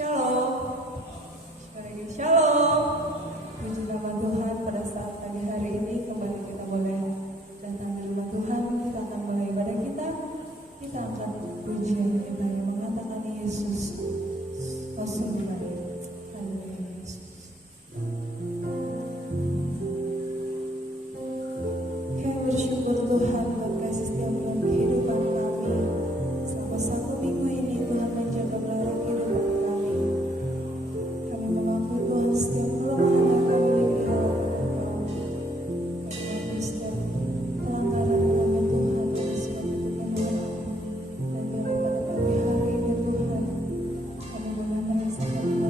Shalom, Shalom. Puji nama Tuhan, pada saat pagi hari ini kembali kita boleh datang di rumah Tuhan. Kita akan mulai ibadah kita. Kita akan pujian kita yang mengatakan Yesus, kau sungguh baik. Haleluya Yesus. Kami bersyukur Tuhan buat kasih setiap dalam kehidupan kami. Selama satu minggu ini Tuhan menjaga melawat kehidupan kami. Kami mengakui Tuhan setiap kelemahan yang kami miliki hadapan Engkau. Kami mengakui setiap pelanggaran kami Tuhan, dan sebab itu kami mohon. Dan kami pada pagi hari ini Tuhan, kami mengatai sampai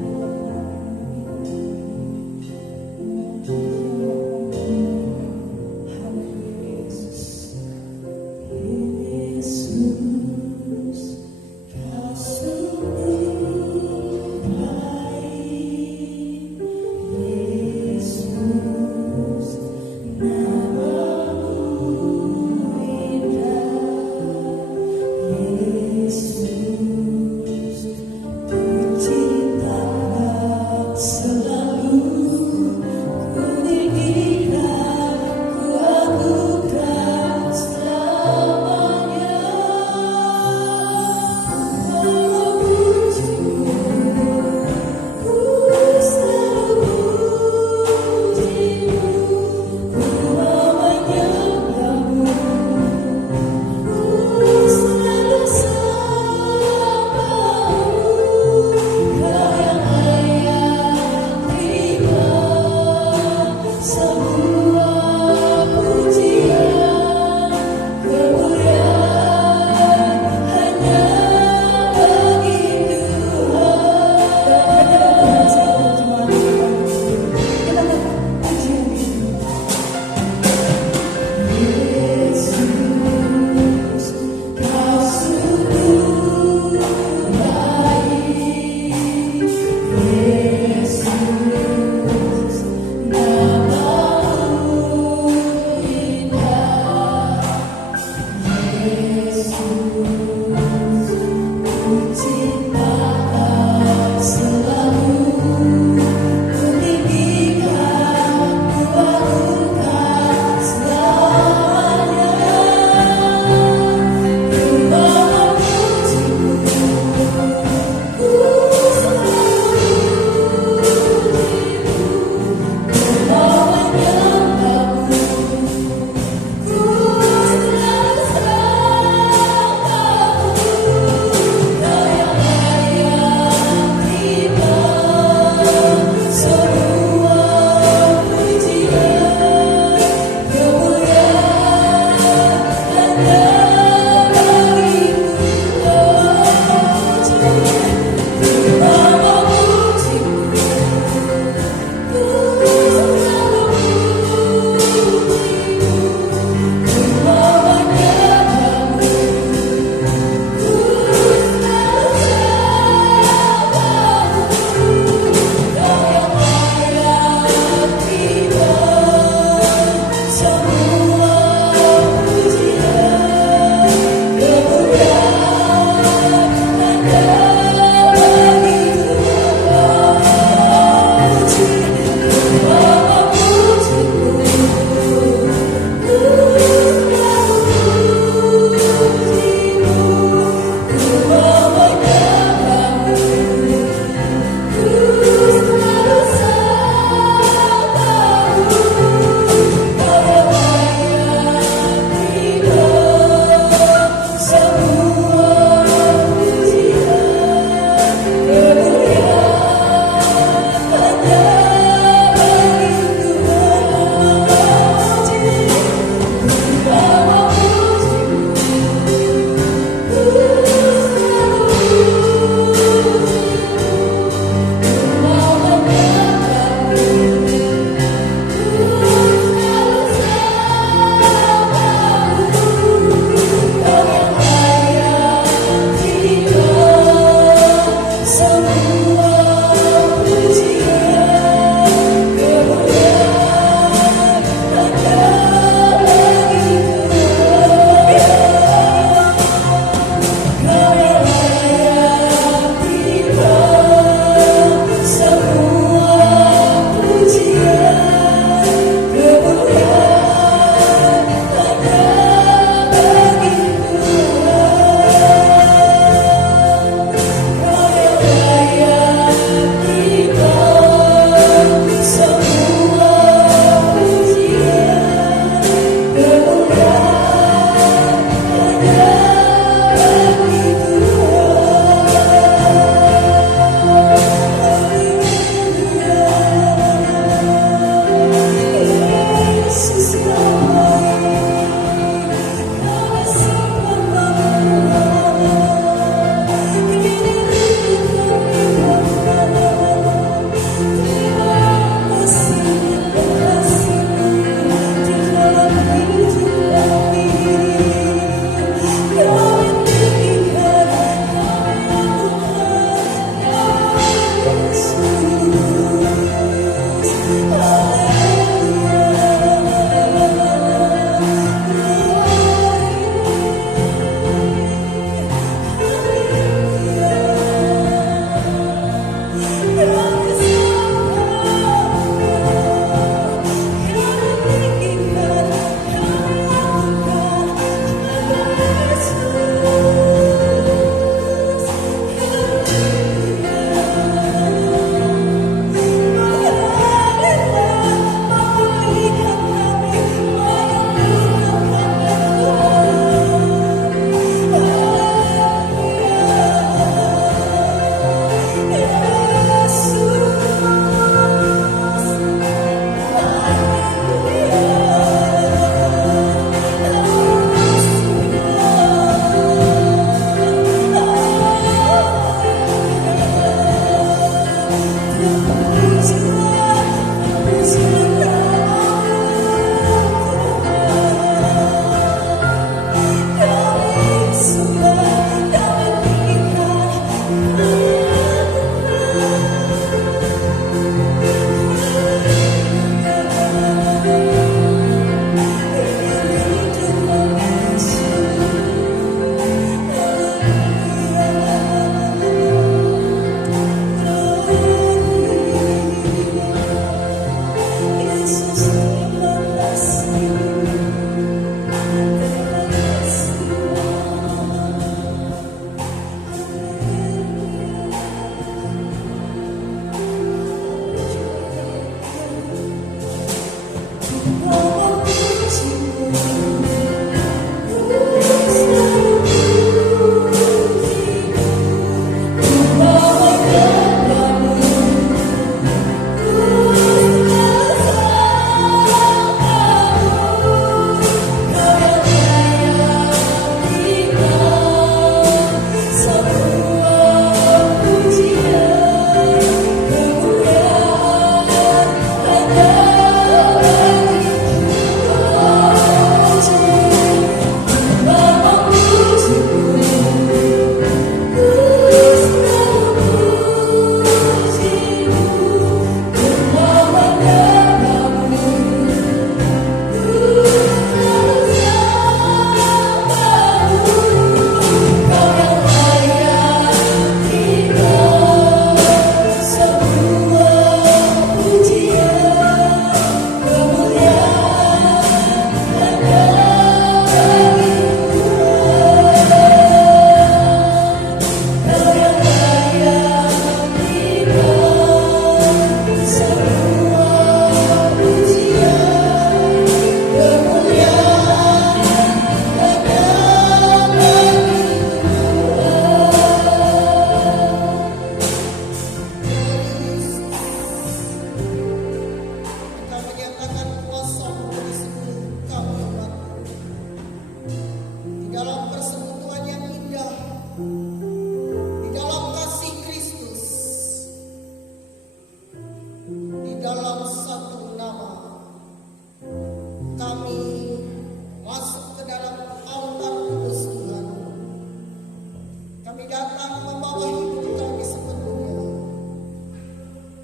datang membawa hidup kami sepenuhnya.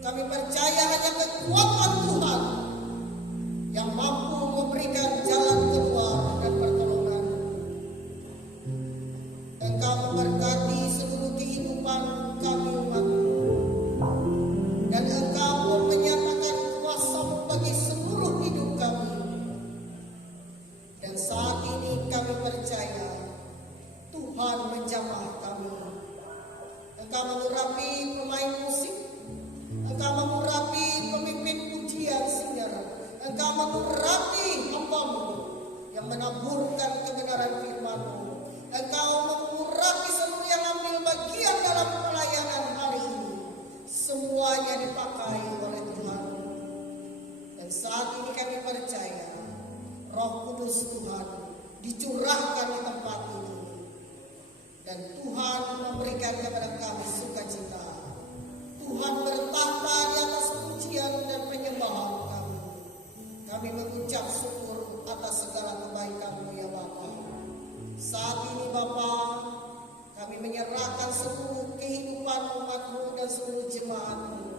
Kami percaya hanya kekuatan Tuhan yang mampu memberikan jalan keluar dan pertolongan. Engkau memberkati seluruh kehidupan kami umat-Mu, dan Engkau pun menyatakan kuasa-Mu bagi seluruh hidup kami. Dan saat ini kami percaya Tuhan menjamah kami. Engkau mengurapi pemain musik, Engkau mengurapi pemimpin pujian singer, Engkau mengurapi hamba-Mu yang menaburkan kebenaran firman-Mu. Engkau mengurapi seluruh yang ambil bagian dalam pelayanan hari ini. Semuanya dipakai oleh Tuhan. Dan saat ini kami percaya Roh Kudus Tuhan dicurahkan di tempat ini. Dan Tuhan memberikan kepada kami sukacita. Tuhan bertahta di atas pujian dan penyembahan kami. Kami mengucap syukur atas segala kebaikan-Mu ya Bapa. Saat ini Bapa, kami menyerahkan seluruh kehidupan umat-Mu dan seluruh jemaat-Mu.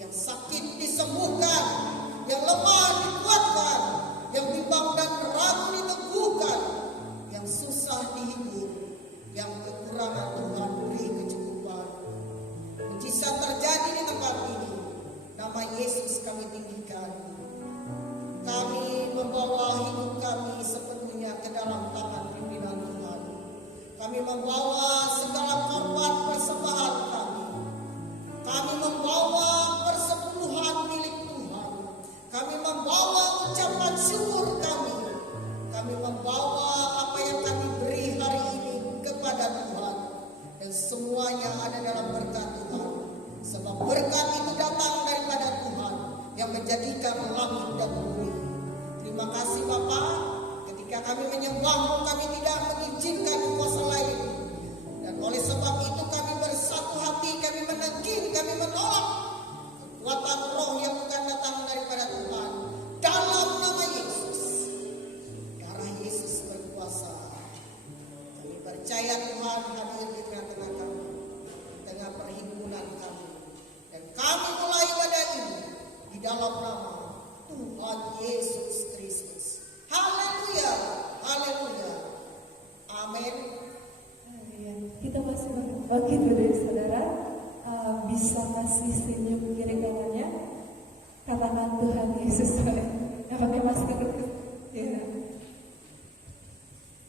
Yang sakit disembuhkan, yang lemah dikuatkan, yang bimbang dan ragu diteguhkan, yang susah dihibur, yang kekurangan Tuhan beri kecukupan. Mujizat terjadi di tempat ini. Nama Yesus kami tinggikan. Kami membawa hidup kami sepenuhnya ke dalam tangan pimpinan Tuhan. Kami membawa segala korban persembahan kami. Kami membawa persepuluhan milik Tuhan. Kami membawa ucapan syukur kami. Kami membawa apa yang kami beri hari ini kepada Tuhan. Dan semuanya ada dalam berkat Tuhan. Sebab berkat itu datang daripada Tuhan yang menjadikan langit dan bumi. Terima kasih Bapa. Ketika kami menyembah-Mu, kami tidak mengizinkan kuasa lain. Dan oleh sebab itu kami bersatu hati, kami menegih, kami menolak kekuatan roh yang bukan datang daripada Tuhan. Dalam nama Yesus, darah Yesus berkuasa. Kami percaya Tuhan hadir di tengah-tengah kami, di tengah perhimpunan kami. Dan kami mulai pada ini di dalam nama Tuhan Yesus Kristus. Haleluya, haleluya, amin. Kita masih begitu dari saudara, bisa kasih senyum kiri kanannya, katakan Tuhan Yesus. Yang pakai masker, ya.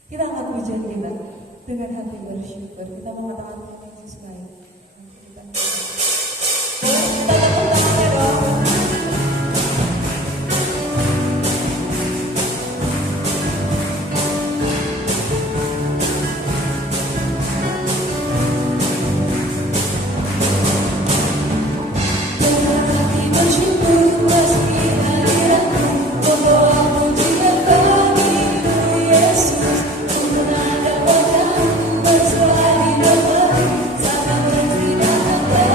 Kita angkat pujian kita dengan hati bersyukur. Kita mengatakan Tuhan Yesus baik. Bersama dengan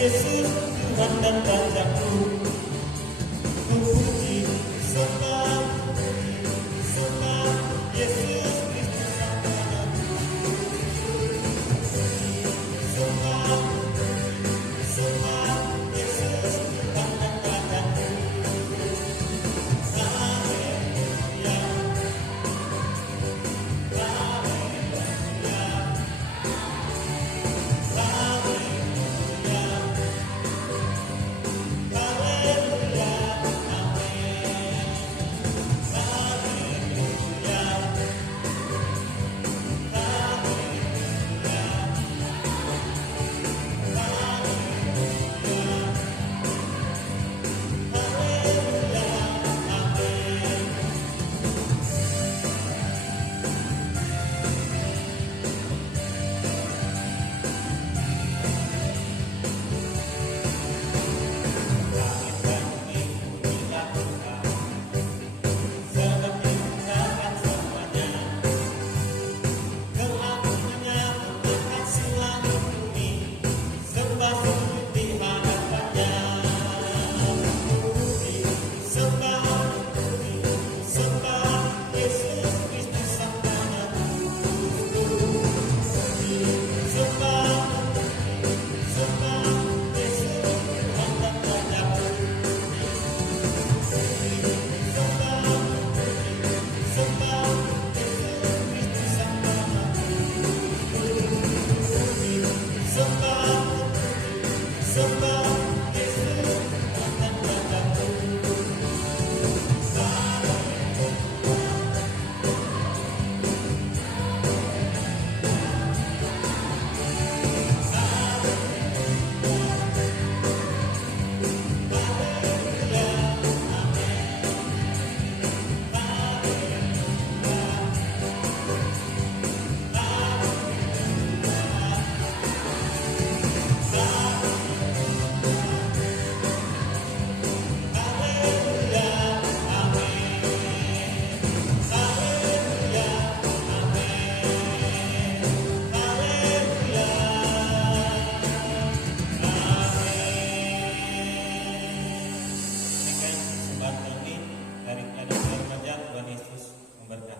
Yesus Tuhan dan Rajaku, ku puji, sembah, Yesus Kristus Sang Penebus. Sembah, Yesus Tuhan dan Rajaku. Haleluya, haleluya, haleluya, haleluya.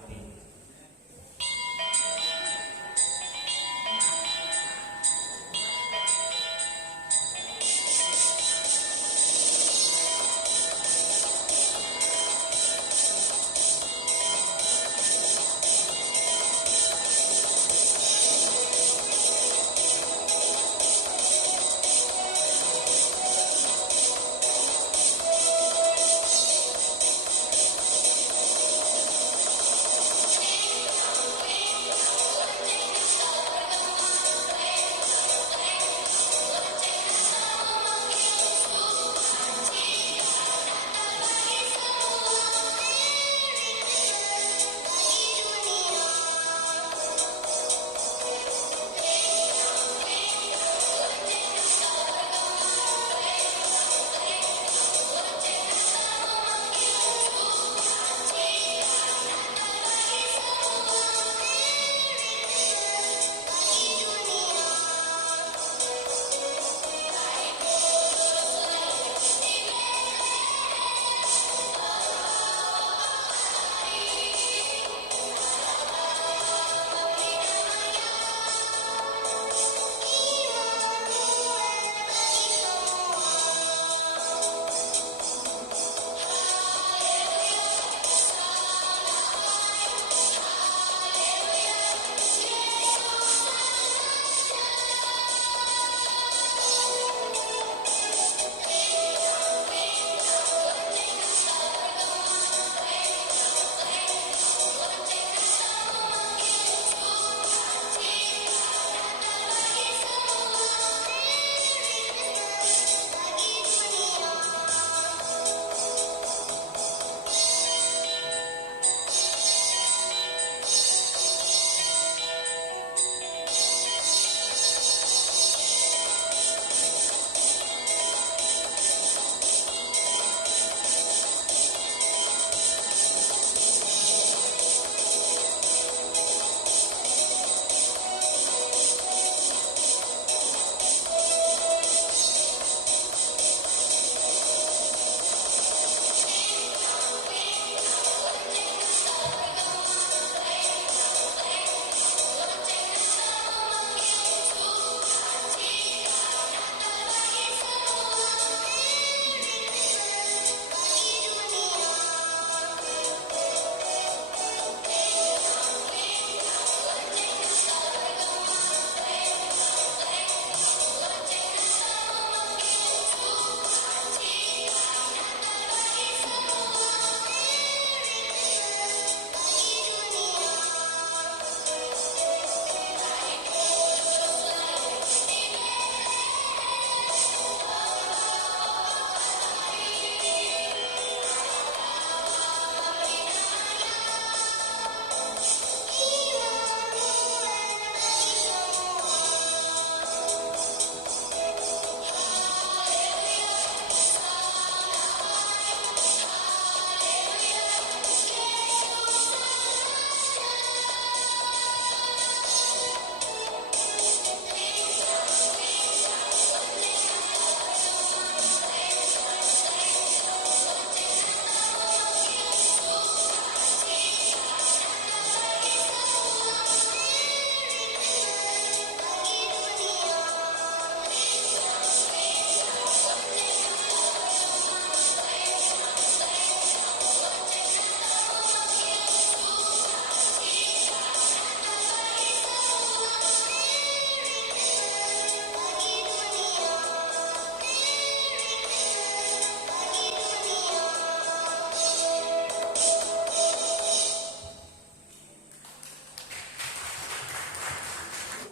diberkati.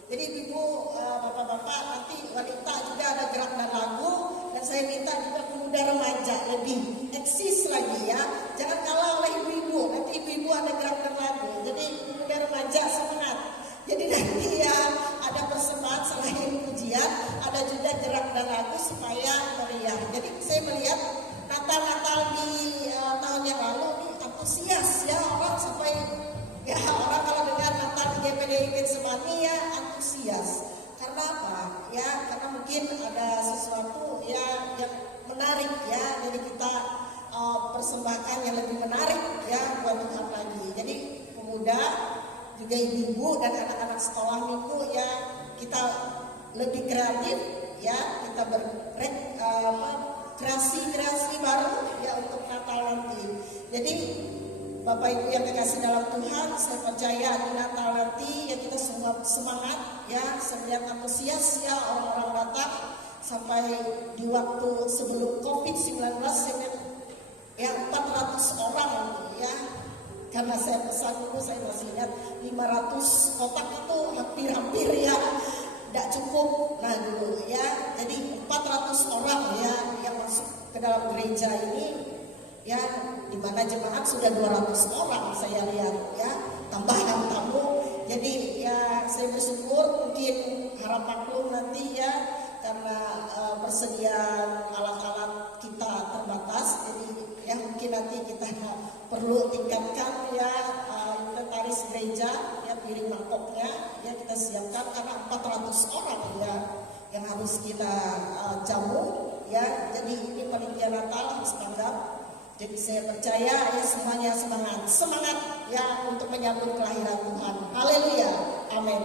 Jadi ibu, bapak-bapak, nanti wanita juga ada gerak dan lagu, dan saya minta juga pemuda remaja lebih eksis lagi ya. Jangan kalah oleh ibu-ibu, nanti ibu-ibu ada gerak dan lagu. Jadi pemuda remaja semangat. Jadi nanti ya ada persembahan selain pujian, ada juga gerak dan lagu supaya meriah. Jadi saya melihat Natal-Natal di tahun yang lalu ini antusias ya orang sampai ya orang kalau dengar Natal di GPDI Getsemani ya antusias. Karena apa? Ya karena mungkin ada sesuatu ya yang menarik ya. Jadi kita persembahkan yang lebih menarik ya buat Tuhan lagi. Jadi muda, juga ibu-ibu dan anak-anak sekolah minggu ya, kita lebih kreatif ya, kita kreasi baru ya untuk Natal nanti. Jadi Bapak Ibu yang kekasih dalam Tuhan, saya percaya di Natal nanti ya kita semua semangat ya, selihat antusias ya orang-orang datang sampai di waktu sebelum COVID-19 ya 400 orang ya. Karena saya pesan dulu, saya masih ingat 500 kotak itu hampir ya tidak cukup. Nah dulu ya, jadi 400 orang ya yang masuk ke dalam gereja ini ya, di mana jemaat sudah 200 orang saya lihat ya, tambahan tamu. Jadi ya saya bersyukur, mungkin harap maklum nanti ya, karena persediaan alat-alat kita terbatas. Jadi ya mungkin nanti kita perlu tingkatkan ya inventaris gereja ya, piring mangkoknya ya kita siapkan, karena 400 orang ya yang harus kita jamu ya. Jadi ini panitia Natal harus tanggap. Jadi saya percaya ya semuanya semangat ya untuk menyambut kelahiran Tuhan. Haleluya, amin.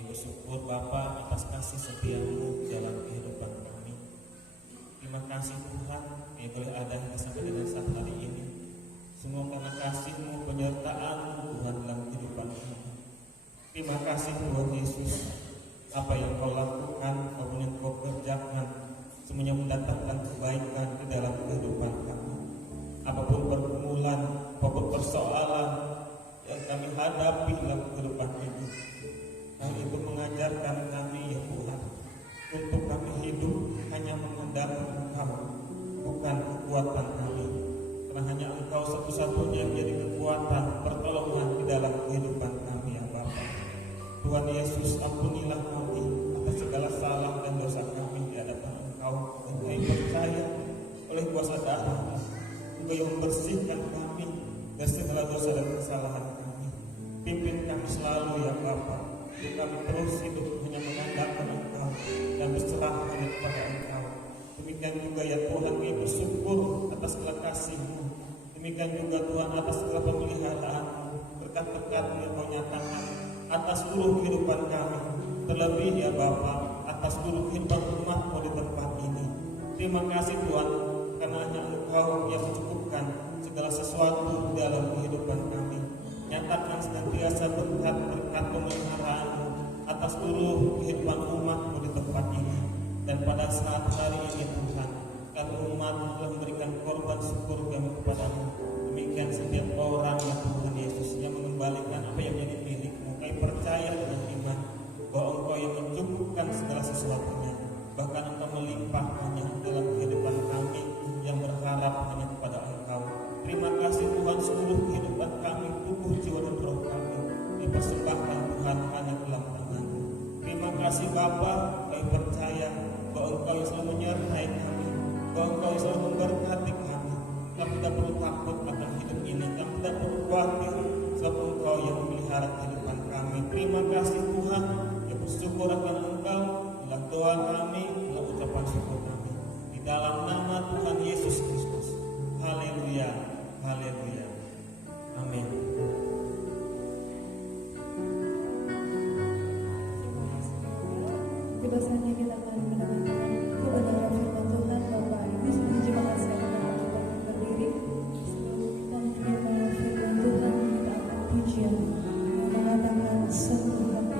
Bersyukur Bapa atas kasih setia-Mu dalam kehidupan kami. Terima kasih Tuhan yang boleh ada sampai dengan saat hari ini. Semua karena kasih-Mu, penyertaan-Mu Tuhan dalam kehidupan kami. Terima kasih Tuhan Yesus, apa yang Kau lakukan, apa yang Kau kerjakan, semuanya mendatangkan kebaikan di dalam kehidupan kami. Apapun pergumulan, apapun persoalan yang kami hadapi dalam kehidupan ini, Hal itu mengajarkan kami ya Tuhan, untuk kami hidup hanya mengandalkan Engkau, bukan kekuatan kami. Karena hanya Engkau satu-satunya yang menjadi kekuatan, pertolongan di dalam kehidupan kami ya Bapa. Tuhan Yesus, ampunilah kami atas segala salah dan dosa kami di hadapan Engkau. Dan kami percaya oleh kuasa darah Engkau yang membersihkan kami dari segala dosa dan kesalahan kami. Pimpin kami selalu ya Bapa, kami terus hidup hanya mengandalkan Engkau dan berserah hanya kepada Engkau. Demikian juga ya Tuhan, kami bersyukur atas segala kasih-Mu. Demikian juga Tuhan atas segala pemeliharaan-Mu, berkat-berkat yang Kau nyatakan atas seluruh kehidupan kami. Terlebih ya Bapa, atas seluruh kehidupan umat-Mu di tempat ini. Terima kasih Tuhan, karena hanya Engkau yang mencukupkan segala sesuatu dalam kehidupan kami. Nyatakan senantiasa berkat-berkat pemeliharaan-Mu atas seluruh kehidupan umat-Mu di tempat ini. Dan pada saat hari ini Tuhan, kami umat telah memberikan korban syukur kami kepada-Mu. Demikian setiap orang kasih Bapa, kami percaya bahwa Engkau yang selalu menyertai kami, bahwa Engkau yang selalu memberkati kami. Kami tidak perlu takut akan hidup ini, kami tidak perlu khawatir, sebab Engkau yang memelihara kehidupan kami. Terima kasih Tuhan, ya bersyukur akan Engkau, inilah doa kami, inilah ucapan syukur kami. Di dalam nama Tuhan Yesus Kristus. Haleluya, haleluya. Amin. Biasanya kita akan mendengarkan kebenaran firman Tuhan. Bapak Ibu semua jemaat sekalian dapat berdiri. Sebelum kita menerima firman Tuhan, kita akan pujian mengatakan sungguh kami.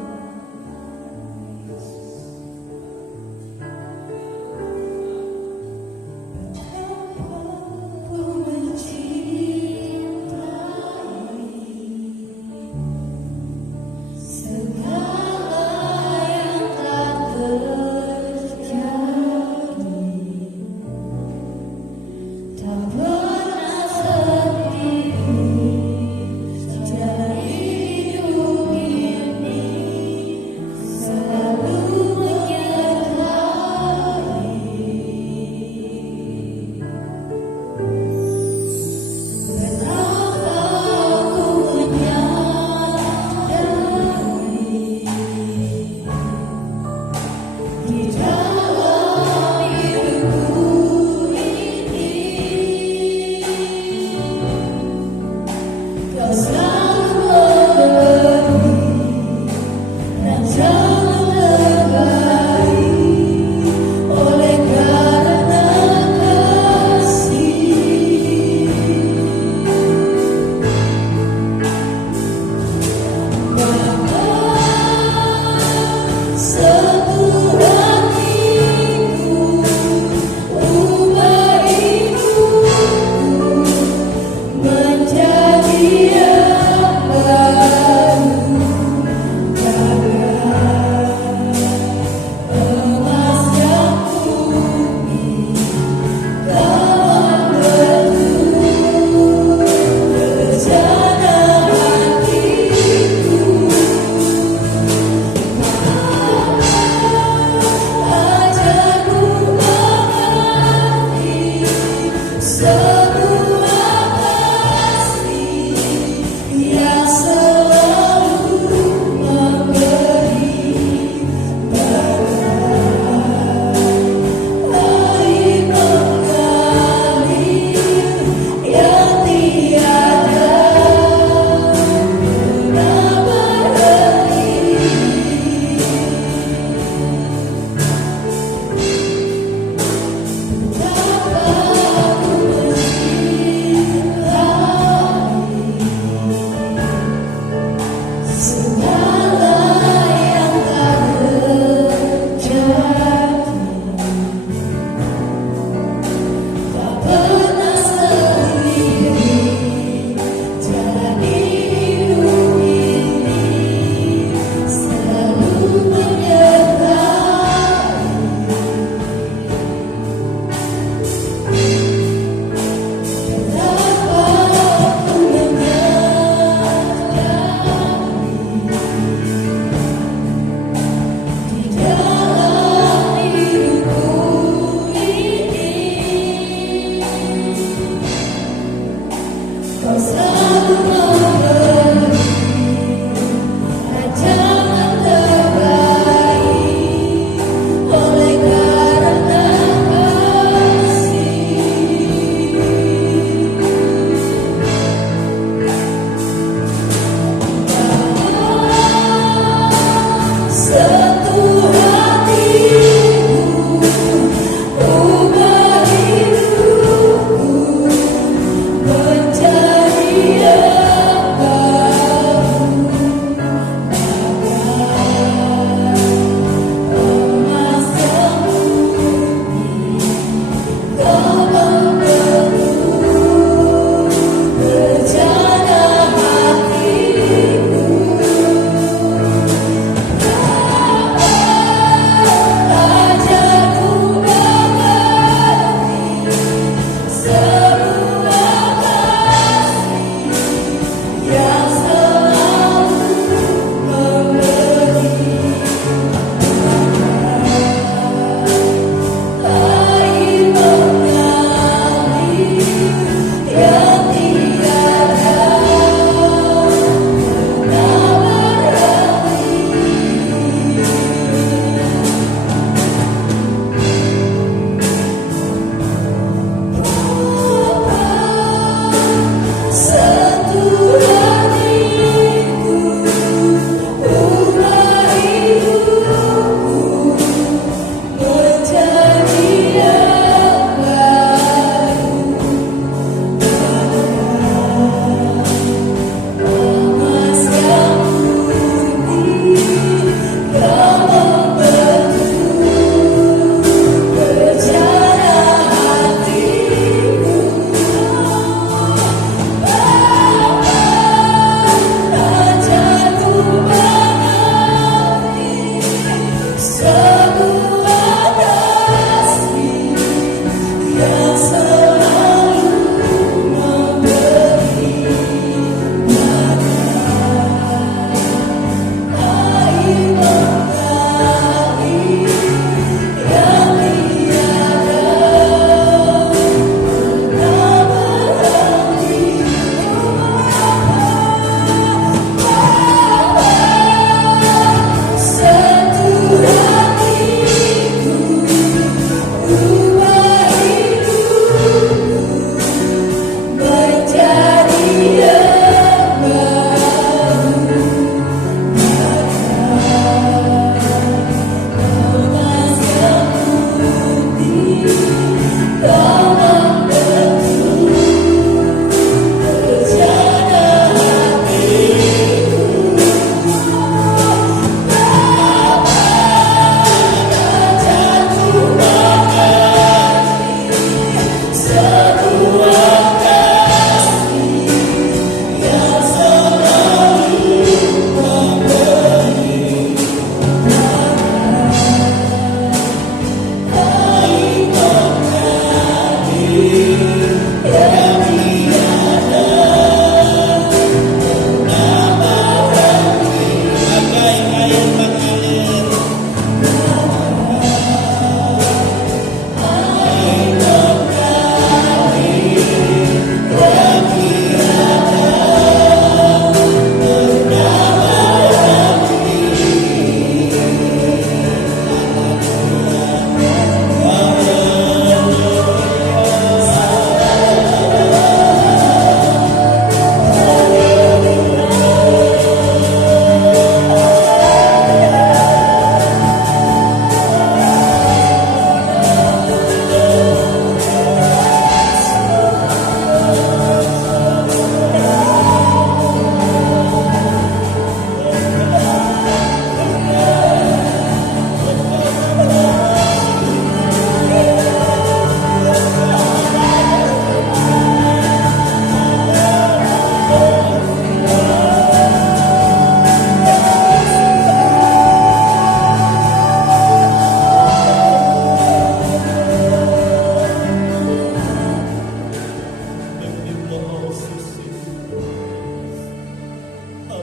Yeah.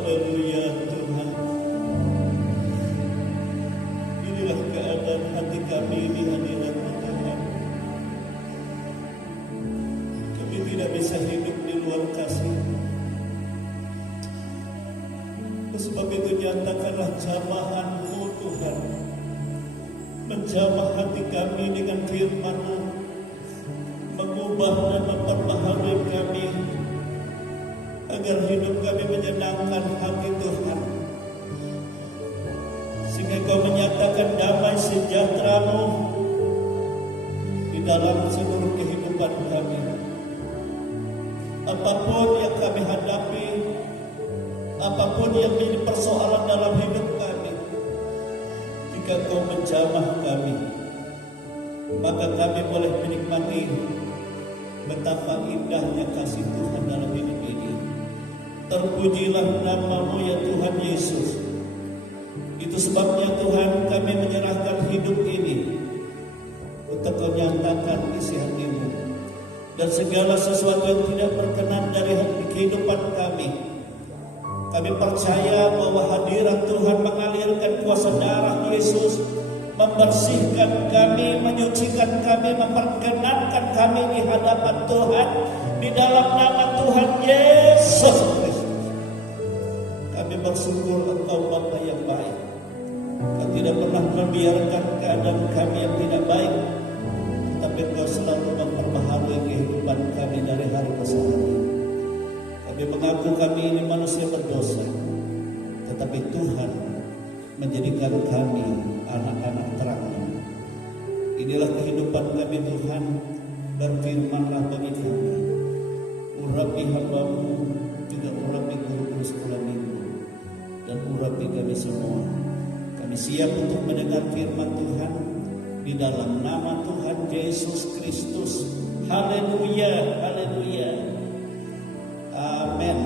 Haleluya Tuhan. Inilah keadaan hati kami di hadirat-Mu Tuhan. Kami tidak bisa hidup di luar kasih. Sebab itu nyatakanlah jamahan-Mu Tuhan, menjamah hati kami dengan firman-Mu, mengubah dan memperbaharui kami, agar hidup kami menyenangkan hati Tuhan, sehingga Kau menyatakan damai sejahtera-Mu di dalam seluruh kehidupan kami. Apapun yang kami hadapi, apapun yang menjadi persoalan dalam hidup kami, jika Kau menjamah kami, maka kami boleh menikmati betapa indahnya kasih Tuhan dalam hidup ini. Terpujilah nama-Mu ya Tuhan Yesus. Itu sebabnya Tuhan, kami menyerahkan hidup ini untuk Kau nyatakan isi hati-Mu, dan segala sesuatu yang tidak berkenan dari kehidupan kami. Kami percaya bahwa hadirat Tuhan mengalirkan kuasa darah Yesus, membersihkan kami, menyucikan kami, memperkenankan kami di hadapan Tuhan, di dalam nama Tuhan Yesus Kristus. Kami bersyukur Engkau Bapa yang baik. Kau tidak pernah membiarkan keadaan kami yang tidak baik, tetapi Engkau selalu memperbaharui kehidupan kami dari hari ke hari. Kami mengaku kami ini manusia berdosa, tetapi Tuhan menjadikan kami anak-anak terang-Nya. Inilah kehidupan kami Tuhan, berfirman-Lah bagi kami. Urapi hamba-Mu, juga urapi guru-guru sekolah minggu, dan urapi kami semua. Kami siap untuk mendengar firman Tuhan di dalam nama Tuhan Yesus Kristus. Haleluya, haleluya. Amin.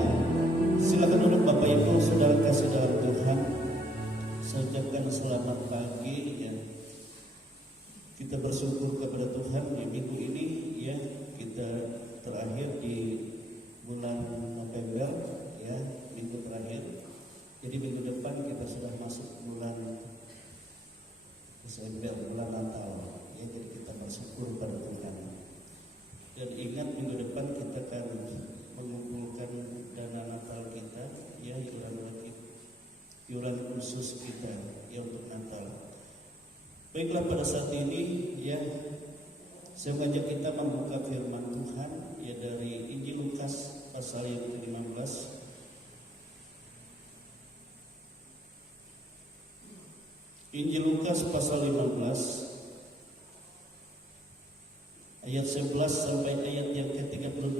Silakan duduk Bapak Ibu, saudara kasih dalam Tuhan. Saya ucapkan selamat pagi ya. Kita bersyukur kepada Tuhan di minggu ini ya. Kita terakhir di bulan November ya, minggu terakhir. Jadi minggu depan kita sudah masuk bulan Desember, bulan Natal ya. Jadi kita bersyukur pada Tuhan. Dan ingat minggu depan kita akan mengumpulkan dana Natal kita ya, iuran khusus kita ya untuk Natal. Baiklah, pada saat ini ya, saya mengajak kita membuka firman Tuhan ya dari Injil Lukas pasal yang ke-15. Injil Lukas pasal 15 ayat 11 sampai ayat yang ke-32.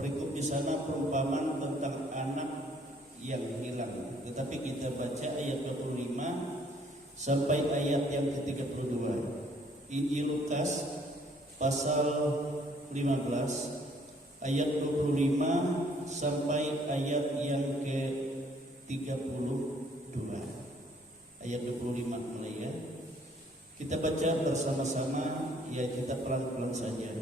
Berikut di sana perumpamaan tentang anak yang hilang. Tetapi kita baca ayat 25 sampai ayat yang ke-32. Injil Lukas pasal 15 ayat 25 sampai ayat yang ke-32. Ayat 25 mulai ya. Kita baca bersama-sama ya, kita pelan-pelan saja.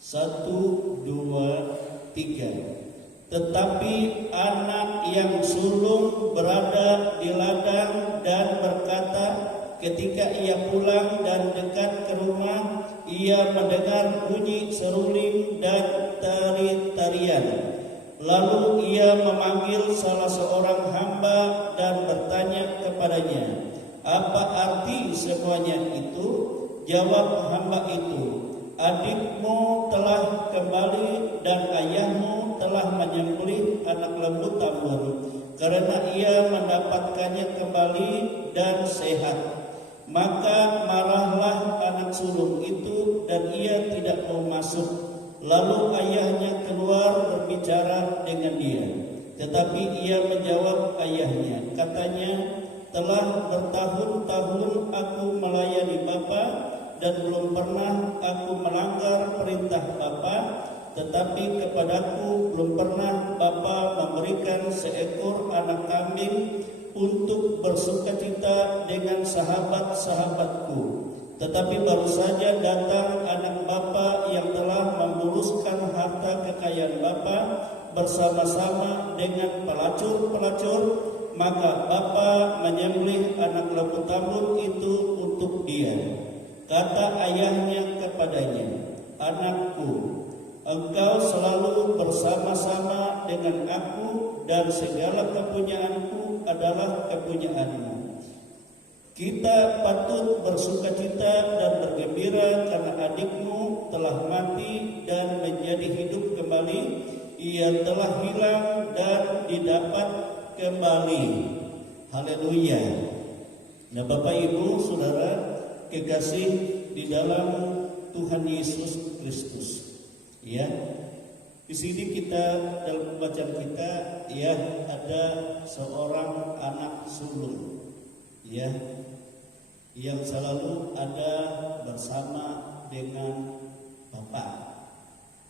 1, 2, 3. Tetapi anak yang sulung berada di ladang dan berkata, ketika ia pulang dan dekat ke rumah, ia mendengar bunyi seruling dan tari-tarian. Lalu ia memanggil salah seorang hamba dan bertanya kepadanya, apa arti semuanya itu? Jawab hamba itu, adikmu telah kembali dan ayahmu telah menyembelih anak lembu tambur, karena ia mendapatkannya kembali dan sehat. Maka marahlah anak sulung itu dan ia tidak mau masuk. Lalu ayahnya keluar berbicara dengan dia. Tetapi ia menjawab ayahnya, katanya, telah bertahun-tahun aku melayani Bapa dan belum pernah aku melanggar perintah Bapa, tetapi kepadaku belum pernah Bapa memberikan seekor anak kambing untuk bersukacita dengan sahabat-sahabatku. Tetapi baru saja datang anak Bapa yang telah membuluskan harta kekayaan Bapa bersama-sama dengan pelacur-pelacur, maka bapa menyembelih anak lembu tambun itu untuk dia. Kata ayahnya kepadanya, "Anakku, engkau selalu bersama-sama dengan aku dan segala kepunyaanku adalah kepunyaanmu. Kita patut bersukacita dan bergembira karena adikmu telah mati dan menjadi hidup kembali. Ia telah hilang dan didapat kembali." Haleluya. Nah, Bapak Ibu Saudara kekasih di dalam Tuhan Yesus Kristus. Ya. Di sini kita dalam pembacaan kita ya ada seorang anak sulung. Ya. Yang selalu ada bersama dengan Bapa.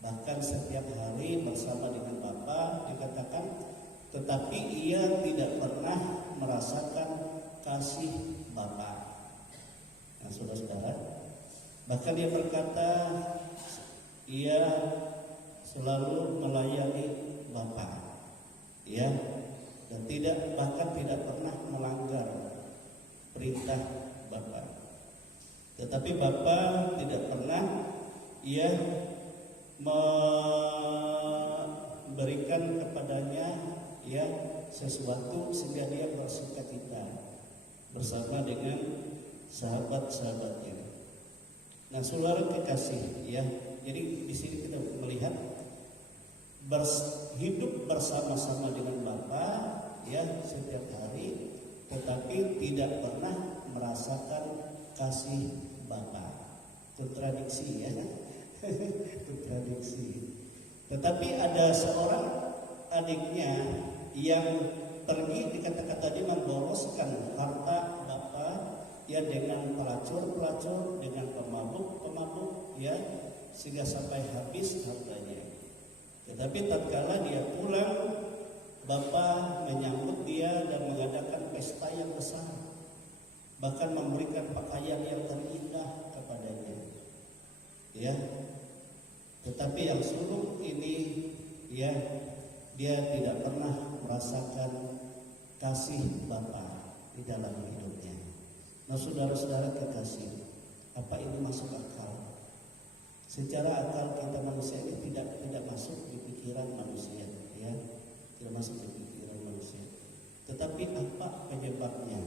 Bahkan setiap hari bersama dengan Bapa dikatakan, tetapi ia tidak pernah merasakan kasih Bapa. Nah, saudara-saudara, bahkan dia berkata, ia selalu melayani Bapa, ya, dan bahkan tidak pernah melanggar perintah Bapa. Tetapi Bapa tidak pernah ia memberikan kepadanya ya sesuatu sehingga dia bersukacita bersama dengan sahabat-sahabatnya. Nah, saudara kekasih ya, jadi di sini kita melihat hidup bersama-sama dengan Bapa ya setiap hari, tetapi tidak pernah merasakan kasih Bapa. Kontradiksi ya. Kontradiksi. Tetapi ada seorang adiknya yang pergi dikatakan tadi memboroskan harta Bapa ya dengan pelacur-pelacur, dengan pemabuk-pemabuk ya, sehingga sampai habis hartanya. Tetapi tatkala dia pulang, Bapa menyambut dia dan mengadakan pesta yang besar, bahkan memberikan pakaian yang terindah kepadanya. Ya, tetapi yang sulung ini ya dia tidak pernah merasakan kasih Bapa di dalam hidupnya. Nah, saudara-saudara kekasih, apa ini masuk akal? Secara akal kita manusia ini tidak masuk di pikiran manusia, ya, tidak masuk di pikiran manusia. Tetapi apa penyebabnya,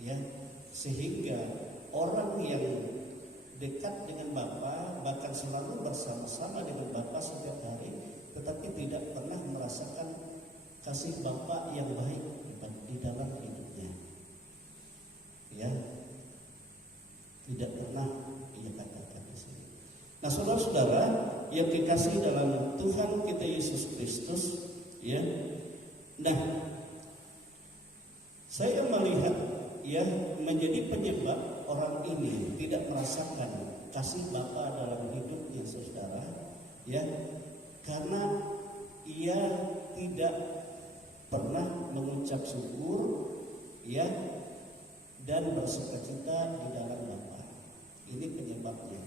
ya, sehingga orang yang dekat dengan Bapa, bahkan selalu bersama-sama dengan Bapa setiap hari, tetapi tidak pernah merasakan kasih Bapa yang baik di dalam hidupnya. Ya, tidak pernah ia katakan di sini. Nah, saudara-saudara yang dikasih dalam Tuhan kita Yesus Kristus, ya. Nah, saya melihat ya menjadi penyebab orang ini tidak merasakan kasih Bapa dalam hidupnya, saudara, ya, karena ia tidak pernah mengucap syukur, ya, dan bersukacita di dalam Bapa. Ini penyebabnya.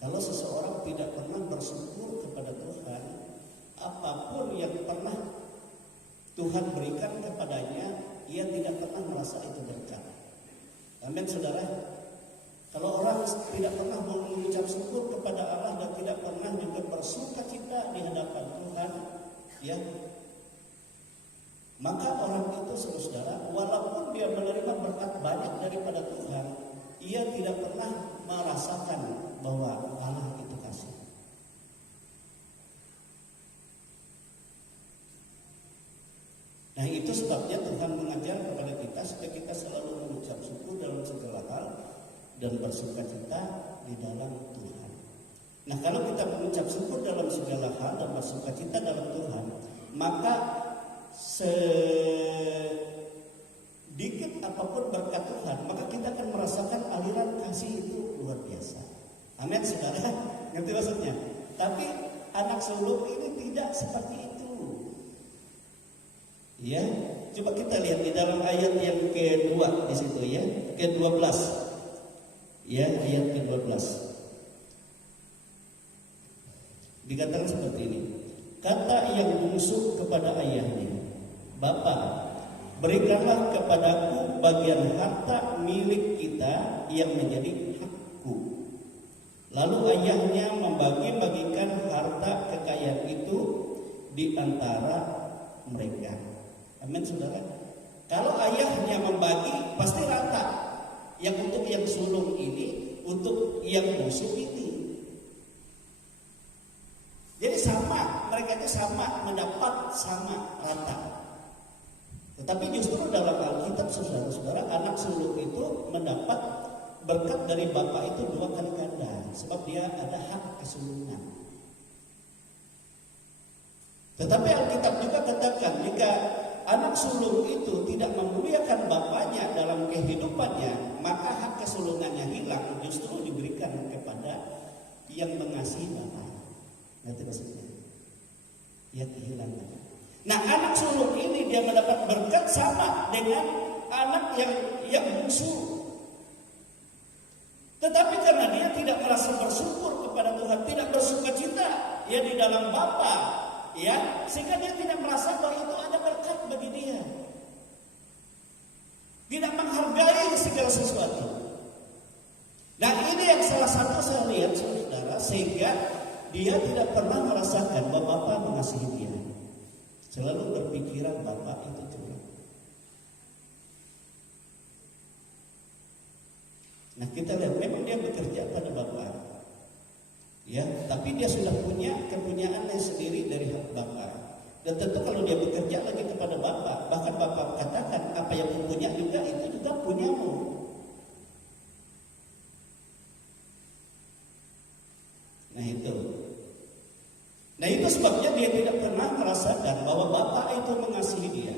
Kalau seseorang tidak pernah bersyukur kepada Tuhan, apapun yang pernah Tuhan berikan kepadanya, ia tidak pernah merasa itu berkat. Amin, saudara. Kalau orang tidak pernah mengucap syukur kepada Allah dan tidak pernah juga bersukacita di hadapan Tuhan, ya, maka orang itu, saudara, walaupun dia menerima berkat banyak daripada Tuhan, ia tidak pernah merasakan bahwa Allah itu kasih. Nah, itu sebabnya Tuhan mengajar kepada kita supaya kita selalu mengucap syukur dalam segala hal dan bersukacita di dalam Tuhan. Nah, kalau kita mengucap syukur dalam segala hal dan bersukacita dalam Tuhan, maka sedikit apapun berkat Tuhan, maka kita akan merasakan aliran kasih itu luar biasa. Amin, saudara. Ngerti maksudnya? Tapi anak sulung ini tidak seperti itu. Ya, coba kita lihat di dalam ayat yang kedua di situ ya, ke-12. Ya, ayat ke-12. Dikatakan seperti ini. Kata yang bungsu kepada ayahnya, "Bapa, berikanlah kepadaku bagian harta milik kita yang menjadi hakku." Lalu ayahnya membagi-bagikan harta kekayaan itu di antara mereka. Amin, saudara. Kalau ayahnya membagi, pasti rata. Yang untuk yang sulung ini, untuk yang bungsu ini. Jadi sama, mereka itu sama, mendapat sama rata. Tetapi justru dalam Alkitab, saudara-saudara, anak sulung itu mendapat berkat dari bapak itu 2 kali ganda, sebab dia ada hak kesulungan. Tetapi Alkitab juga katakan, jika anak sulung itu tidak memuliakan bapaknya dalam kehidupannya, maka hak kesulungannya hilang, justru diberikan kepada yang mengasihi bapak. Ngerti maksudnya? Ya, kehilangan. Nah, anak sulung ini dia mendapat berkat sama dengan anak yang bungsu. Tetapi karena dia tidak merasa bersyukur kepada Tuhan, tidak bersukacita ya di dalam Bapa, ya, sehingga dia tidak merasa bahwa itu ada berkat bagi dia. Tidak menghargai segala sesuatu. Nah, ini yang salah satu saya lihat, saudara, sehingga dia tidak pernah merasakan bahwa Bapa mengasihi dia. Selalu berpikiran Bapa itu curang. Nah, kita lihat memang dia bekerja pada Bapa, ya, tapi dia sudah punya kepunyaannya sendiri dari Bapa. Dan tentu kalau dia bekerja lagi kepada Bapa, bahkan Bapa katakan apa yang aku punya juga itu juga punyamu. Nah itu sebabnya dia tidak pernah merasakan bahwa Bapa itu mengasihi dia.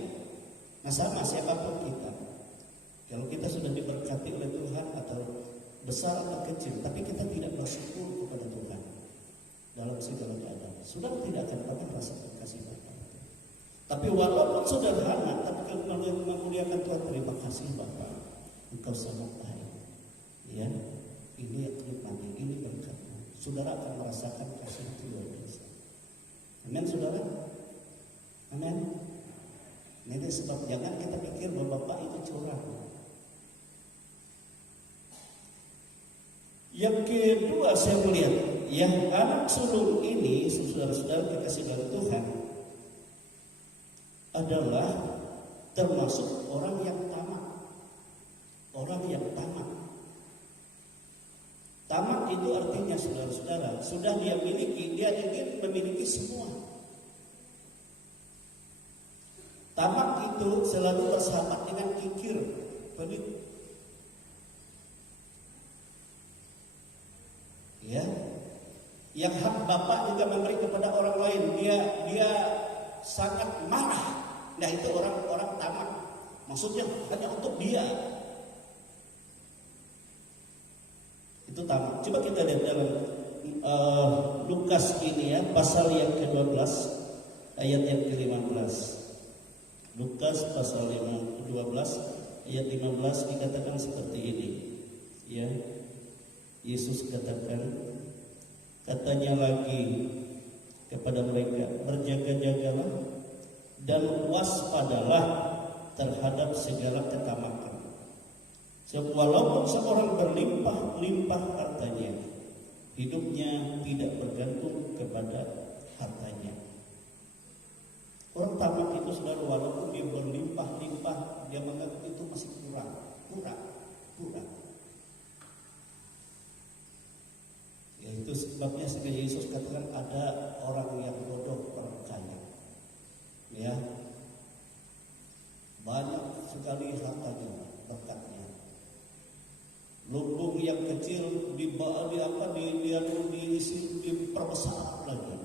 Nah, sama siapapun kita, kalau kita sudah diberkati oleh Tuhan atau besar atau kecil, tapi kita tidak bersyukur kepada Tuhan dalam segala keadaan, sudah tidak akan pernah merasakan kasih Bapa. Tapi walaupun sederhana, tapi kalau memuliakan Tuhan, terima kasih Bapa, Engkau sangat baik. Ya, ini nikmatnya, ini berkatmu. Saudara akan merasakan kasih itu luar biasa. Amin, saudara. Amin. Ini sebab jangan kita pikir bahwa Bapak itu curang. Yang kedua saya melihat, yang anak sulung ini, saudara-saudara kekasih dalam Tuhan, adalah termasuk orang yang tamak. Orang yang tamak. Tamak itu artinya, saudara-saudara, sudah dia miliki, dia ingin memiliki semua. Tamak itu selalu bersahabat dengan kikir, pelit. Ya, yang hak bapak juga memberi kepada orang lain, dia sangat marah. Nah, itu orang tamak. Maksudnya hanya untuk dia. Itu tamak. Coba kita lihat dalam Lukas ini ya, pasal yang ke-12 ayat yang ke-15. Lukas pasal 12 ayat 15 dikatakan seperti ini. Ya. Yesus katakan, katanya lagi kepada mereka, berjaga-jagalah dan waspadalah terhadap segala ketamakan. Sebab walaupun seorang berlimpah-limpah hartanya, hidupnya tidak bergantung kepada hartanya. Orang tamak itu saudara, walaupun dia berlimpah-limpah, dia menganggap itu masih kurang. Ya, itu sebabnya sehingga Yesus katakan ada orang yang bodoh, orang kaya. Ya, banyak sekali hartanya, berkatnya. Lumbung yang kecil diperbesar lagi.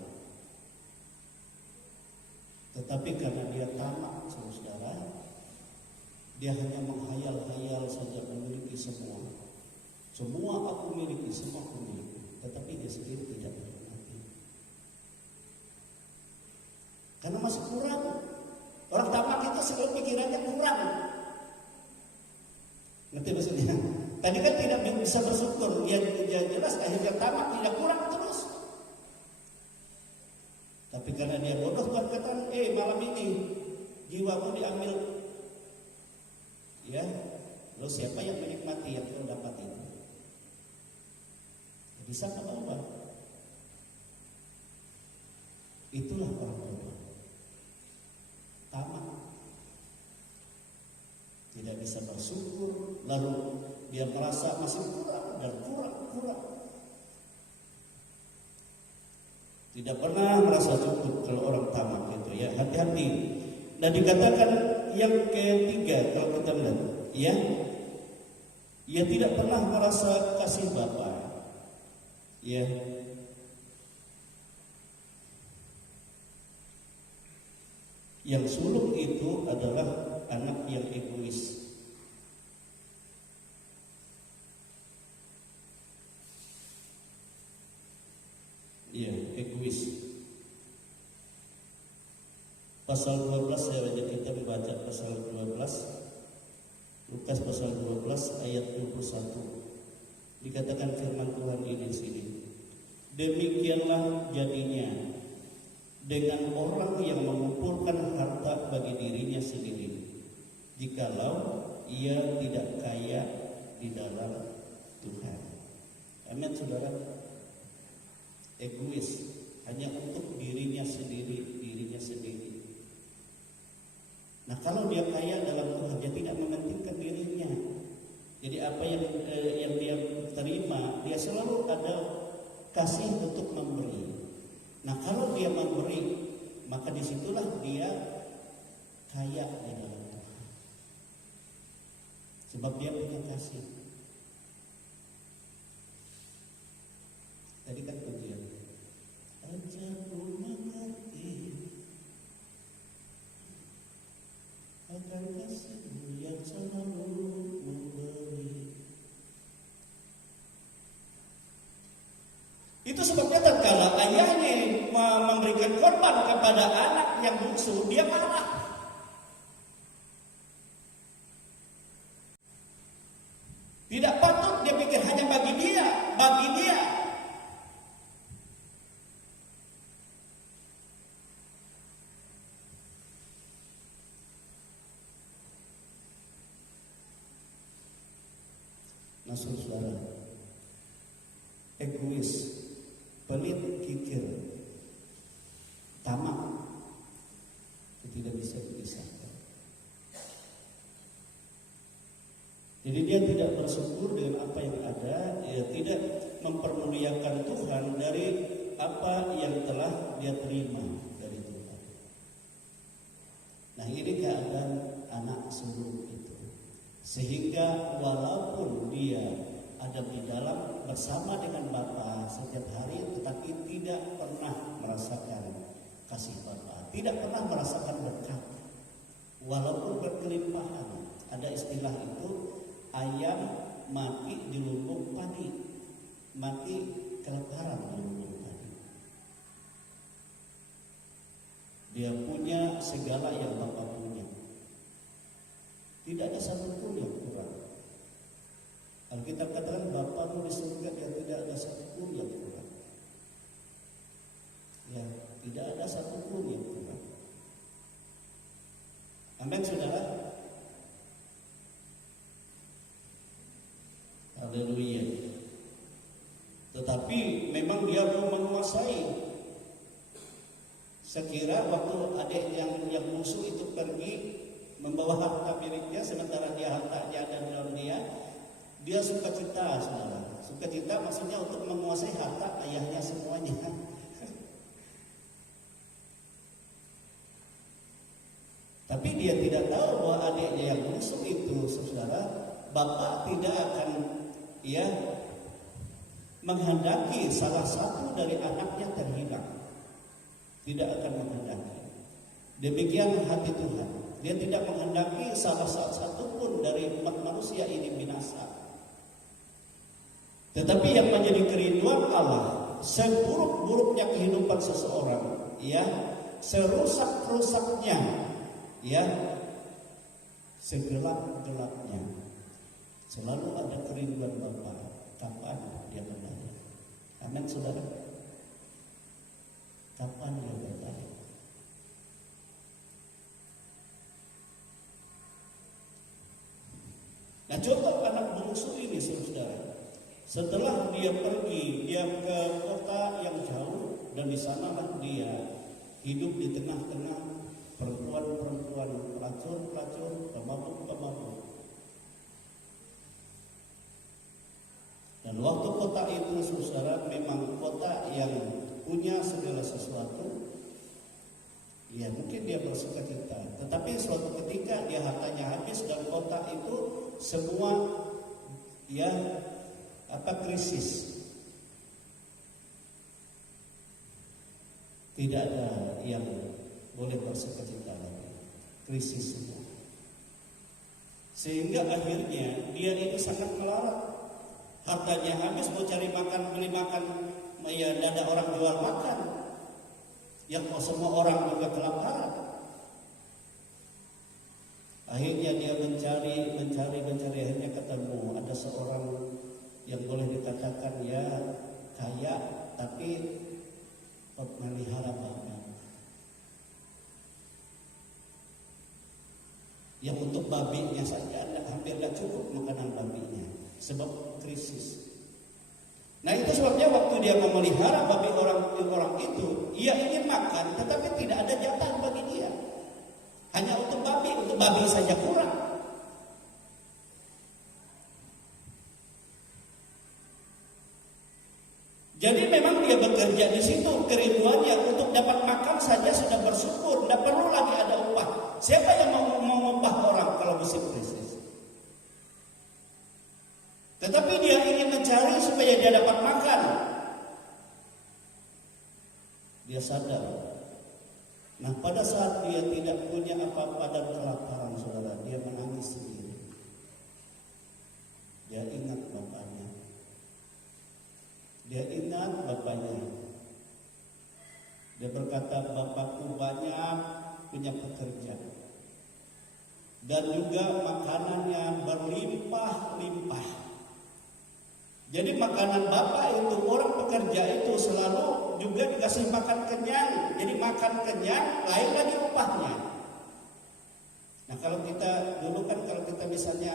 Tetapi karena dia tamak, saudara, dia hanya menghayal-hayal saja memiliki semua. Semua aku miliki, semua aku miliki. Tetapi dia sendiri tidak menikmati. Karena masih kurang. Orang tamak itu selalu pikirannya kurang. Ngerti maksudnya? Tadi kan tidak bisa bersyukur. Ya jelas akhirnya tamak, tidak kurang terus. Tapi karena karena dia bodoh, Tuhan katakan, malam ini jiwamu diambil. Ya, lalu siapa yang menikmati yang kau dapat itu? Bisa apa? Itulah orang bodoh. Tamak. Tidak bisa bersyukur, lalu dia merasa masih kurang dan kurang. Tidak pernah merasa cukup kalau orang tamak itu, ya, hati-hati. Nah, dikatakan yang ketiga kalau kita lihat, ya, ia tidak pernah merasa kasih Bapa, ya. Yang sulung itu adalah anak yang egois. Ya, egois. Pasal 12 saya baca, kita membaca pasal 12. Lukas pasal 12 ayat 21. Dikatakan firman Tuhan ini di sini. Demikianlah jadinya dengan orang yang mengumpulkan harta bagi dirinya sendiri, jikalau ia tidak kaya di dalam Tuhan. Amin, saudara. Egois, hanya untuk dirinya sendiri. Nah, kalau dia kaya dalam Tuhan, dia tidak mementingkan dirinya. Jadi apa yang dia terima, dia selalu ada kasih untuk memberi. Nah, kalau dia memberi, maka disitulah dia kaya di dalam Tuhan. Sebab dia punya kasih. Tadi kan pujian. Ajarku mengerti akan kasih-Mu yang selalu memberi. Itu sebabnya tatkala ayahnya memberikan korban kepada anak yang bungsu, dia marah. Tidak patut, dia pikir hanya bagi dia. Nah, saudara, egois, pelit, kikir, tamak, itu tidak bisa dipisahkan. Jadi dia tidak bersyukur dengan apa yang ada, dia tidak mempermuliakan Tuhan dari apa yang telah dia terima dari Tuhan. Nah, ini keadaan anak sulung itu. Sehingga walaupun dia ada di dalam bersama dengan Bapa setiap hari, tetapi tidak pernah merasakan kasih Bapa, tidak pernah merasakan berkat. Walaupun berkelimpahan, ada istilah itu, ayam mati di lumbung padi, mati kelaparan di lumbung padi. Dia punya segala yang Bapa punya. Tidak ada satupun yang kurang. Alkitab katakan Bapamu di surga, dia tidak ada satupun yang kurang. Ya, tidak ada satupun yang kurang. Amin, saudara. Haleluya. Tetapi memang dia belum menguasai. Sekira waktu adik yang musuh itu pergi membawa harta miliknya, sementara dia hartanya ada dalam dia sukacita, saudara. Sukacita maksudnya untuk menguasai harta ayahnya semuanya. Tapi dia tidak tahu bahwa adiknya yang musuh itu, saudara, Bapak tidak akan menghendaki salah satu dari anaknya terhilang. Tidak akan menghendaki. Demikian hati Tuhan. Dia tidak menghendaki salah satu pun dari umat manusia ini binasa. Tetapi yang menjadi kerinduan Allah, seburuk-buruknya kehidupan seseorang, ya, serusak-rusaknya, ya, segelap-gelapnya, selalu ada kerinduan Bapa. Kapan dia berdaya? Amin, saudara. Kapan dia berdaya? Nah, contoh anak bungsu ini, saudara, setelah dia pergi, dia ke kota yang jauh, dan di sanalah dia hidup di tengah-tengah perempuan-perempuan pelacur-pelacur, pemabuk-pemabuk. Dan waktu kota itu, saudara, memang kota yang punya segala sesuatu. Ya, mungkin dia bersuka cita, tetapi suatu ketika dia hartanya habis dan kota itu semua ya krisis. Tidak ada yang boleh bersuka cita lagi. Krisis semua. Sehingga akhirnya dia itu sangat melarat. Hartanya habis, mau cari makan, beli makan, ya tidak ada orang jual makan. Yang semua orang juga kelaparan. Akhirnya dia mencari, akhirnya ketemu ada seorang yang boleh dikatakan ya kaya, tapi memelihara babi. Yang untuk babinya saja hampir tidak cukup makanan babinya, sebab krisis. Nah, itu sebabnya waktu dia memelihara babi orang itu, ia ingin makan, tetapi tidak ada jatah bagi dia. Hanya untuk babi saja kurang. Jadi memang dia bekerja di situ, kerinduannya untuk dapat makan saja sudah bersyukur, tidak perlu lagi ada upah. Siapa yang mau mengupah orang kalau musim krisis? Tetapi dia ingin mencari supaya dia dapat makan. Dia sadar. Nah, pada saat dia tidak punya apa-apa dan kelaparan, saudara, dia menangis sendiri. Dia ingat bapaknya. Dia berkata, bapakku banyak punya pekerja. Dan juga makanannya berlimpah-limpah. Jadi makanan bapak itu, orang pekerja itu selalu juga dikasih makan kenyang. Jadi makan kenyang, lain lagi upahnya. Nah, kalau kita dulu kan, kalau kita misalnya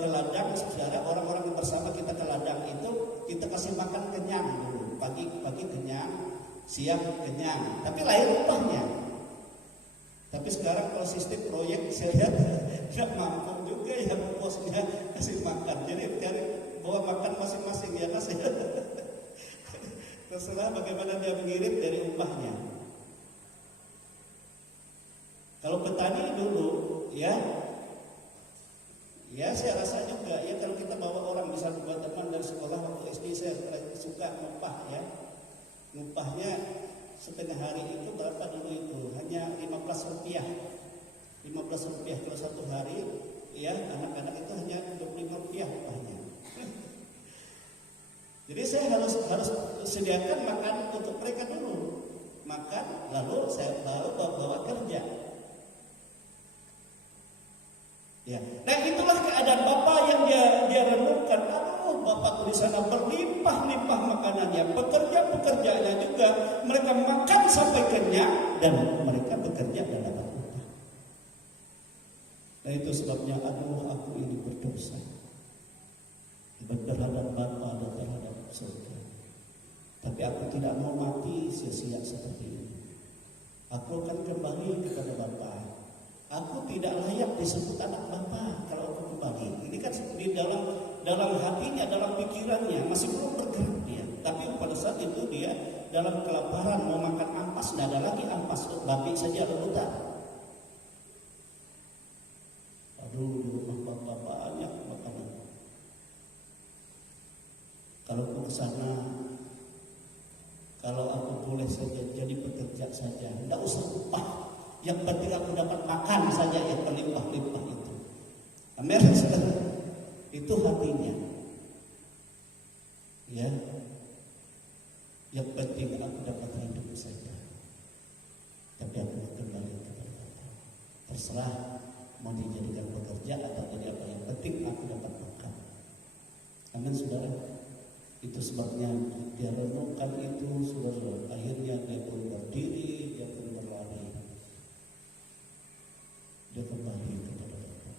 ke ladang, saudara, orang-orang yang bersama kita ke ladang itu, kita kasih makan kenyang dulu. Pagi kenyang, siang kenyang, tapi lain upahnya. Tapi sekarang kalau sistem proyek, saya lihat tidak mampu juga ya bosnya kasih makan. Jadi cari bawa makan masing-masing ya kasih. Terserah bagaimana dia mengirim dari upahnya. Kalau petani dulu ya saya rasa juga ya, kalau kita bawa orang, misalnya buat teman dari sekolah waktu SD, saya suka ngupah ya. Ngupahnya setengah hari itu berapa dulu itu? Hanya 15 rupiah. 15 rupiah kalau satu hari ya, anak-anak itu hanya 25 rupiah upahnya. Jadi saya harus sediakan makan untuk mereka dulu. Makan, lalu saya bawa kerja. Ya. Nah, itulah keadaan bapak yang dia renungkan. Aduh, bapakku di sana berlimpah-limpah makanannya. Pekerja-pekerjanya juga mereka makan sampai kenyang dan mereka bekerja dan dapat upah. Nah, itu sebabnya aku ini berdosa terhadap Bapa dan terhadap surga. Tapi aku tidak mau mati sia-sia seperti ini. Aku akan kembali kepada Bapa. Aku tidak layak disebut anak Bapa kalau aku kembali. Ini kan di dalam hatinya, dalam pikirannya masih belum bergerak dia. Tapi pada saat itu dia dalam kelaparan mau makan ampas, tidak ada lagi ampas, babi saja rebutan. Aduh, di rumah Bapa banyak makanan. Kalau aku ke sana, kalau aku boleh saja jadi pekerja saja, tidak usah upah. Yang penting aku dapat makan saja yang berlimpah-limpah itu. Amin. Itu hatinya. Ya. Yang penting aku dapat hidup saja. Tapi aku kembali kepada Bapa. Terserah mau dijadikan pekerja atau jadi apa, yang penting aku dapat makan. Amin, saudara. Itu sebabnya dia renungkan itu, saudara. Akhirnya dia pun berdiri, dia pun berlari. Dia kembali kepada Bapa.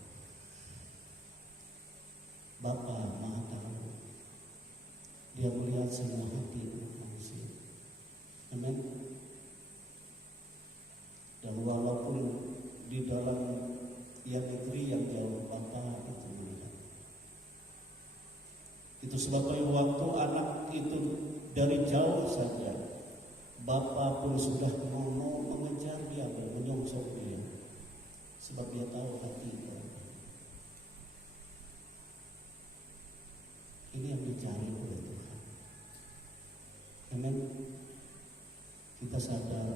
semua hati manusia. Amin. Dan walaupun di dalam negeri yang jauh Bapa itu melihat. Itu sebabnya waktu anak itu dari jauh saja Bapa pun sudah mau mengejar dia, menyongsong dia, sebab dia tahu hati dia. Ini yang dicari oleh Tuhan. Amin. Kita sadar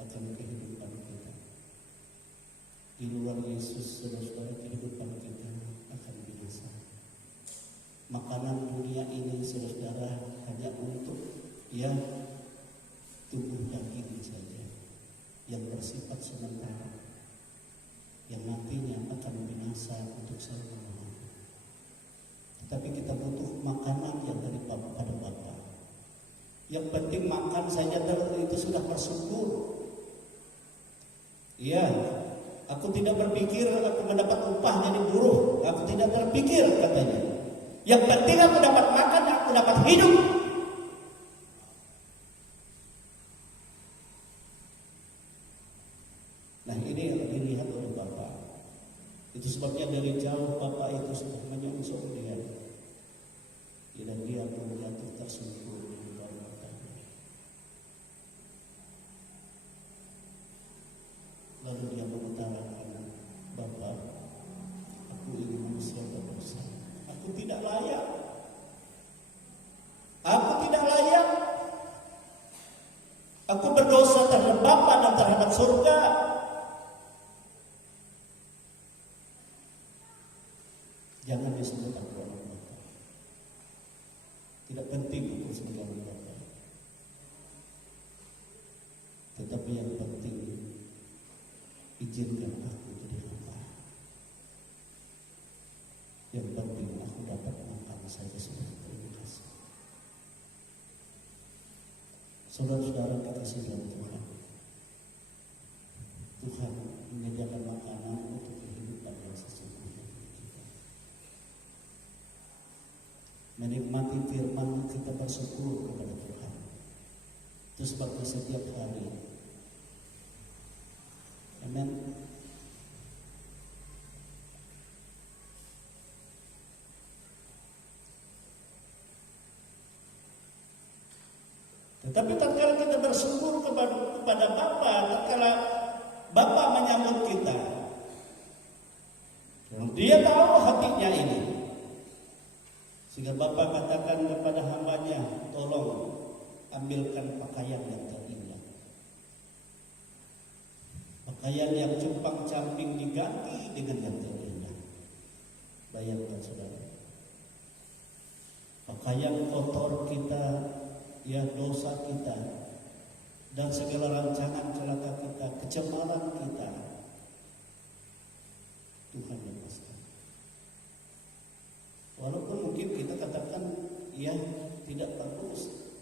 akan kehidupan kita. Di luar Yesus, saudara-saudara, kehidupan kita akan binasa. Makanan dunia ini, saudara-saudara, hanya untuk tubuh daging saja, yang bersifat sementara, yang nantinya akan binasa untuk selama-lamanya. Tetapi kita butuh makanan yang daripada Bapa. Yang penting makan saja itu sudah bersyukur. Iya, aku tidak berpikir aku mendapat upah jadi buruh. Aku tidak terpikir katanya. Yang penting aku dapat makan, aku dapat hidup. Nah, ini yang dilihat oleh Bapa. Itu sebabnya dari jauh Bapa itu sudah menyongsong dia. Dan dia pun jatuh tersungkur di bawah matanya. Lalu dia mengutarakan, Bapa, aku ini manusia berdosa. Aku tidak layak. Aku tidak layak. Aku berdosa terhadap Bapa dan terhadap surga. Jangan disebut aku anak Bapa. Tidak penting untuk sebagai Bapa. Tetapi yang penting, izinkan aku jadi hamba. Yang penting aku dapat makan saja sudah. Terima kasih. Saudara-saudara kekasih dalam Tuhan, Tuhan menyediakan makanan untuk kehidupan yang sesungguhnya. Menikmati firman kita bersyukur kepada Tuhan. Itu sebabnya setiap hari. Amin. Tetapi tatkala kita bersyukur kepada Bapa, tatkala Bapa menyambut kita, dia tahu hatinya ini. Sehingga Bapa katakan kepada hambanya, tolong ambilkan pakaian yang terindah. Pakaian yang compang-camping diganti dengan yang terindah. Bayangkan saudara. Pakaian kotor kita, dosa kita, dan segala rancangan celaka kita, kecemaran kita, Tuhan lepaskan. Walaupun mungkin kita katakan, tidak perlu,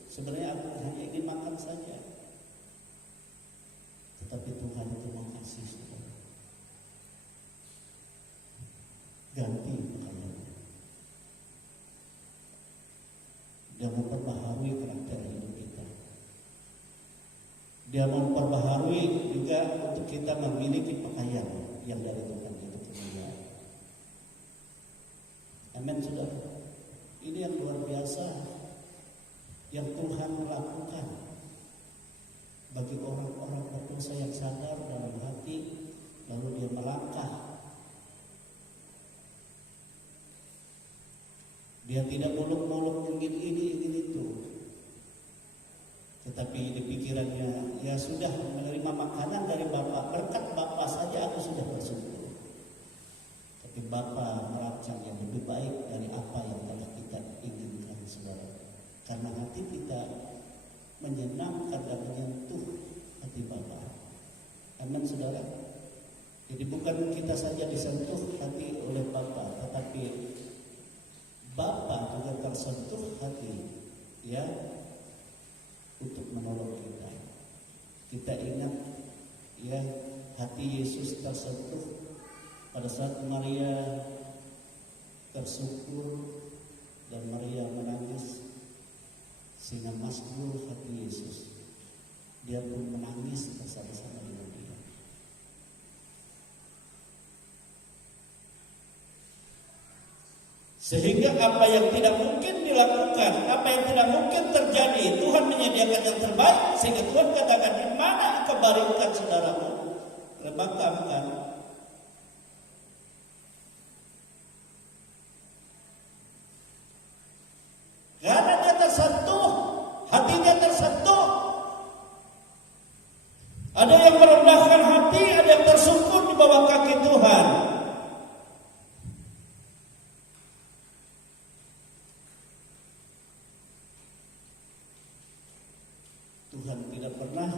sebenarnya aku hanya ingin makan saja. Tetapi Tuhan itu mengasihi saudara. Ganti pakaian. Dia memperbaharui karakter hidup kita. Dia memperbaharui juga untuk kita memiliki pakaian yang dari Tuhan itu kemuliaan. Amin, saudara. Ini yang luar biasa yang Tuhan lakukan bagi orang-orang berdosa yang sadar dalam hati, lalu dia melangkah. Dia tidak muluk-muluk ingin ini, ingin itu. Tetapi di pikirannya, sudah menerima makanan dari Bapa, berkat Bapa saja aku sudah bersyukur. Tapi Bapa merancang yang lebih baik dari apa yang telah kita inginkan, saudara. Karena hati kita menyenangkan dan menyentuh hati Bapa. Amin, saudara. Jadi bukan kita saja disentuh hati oleh Bapa, tetapi Bapa juga tersentuh hati, untuk menolong kita. Kita ingat, hati Yesus tersentuh pada saat Maria tersyukur dan Maria menangis. Sehingga masjur hati Yesus, dia pun menangis bersama-sama dengan dia. Sehingga apa yang tidak mungkin dilakukan, apa yang tidak mungkin terjadi, Tuhan menyediakan yang terbaik. Sehingga Tuhan katakan, di mana engkau baringkan saudaramu? Makamkan. Karena dia tersentuh, hatinya tersentuh. Ada yang merendahkan hati, ada yang tersungkur di bawah kaki Tuhan. Tuhan tidak pernah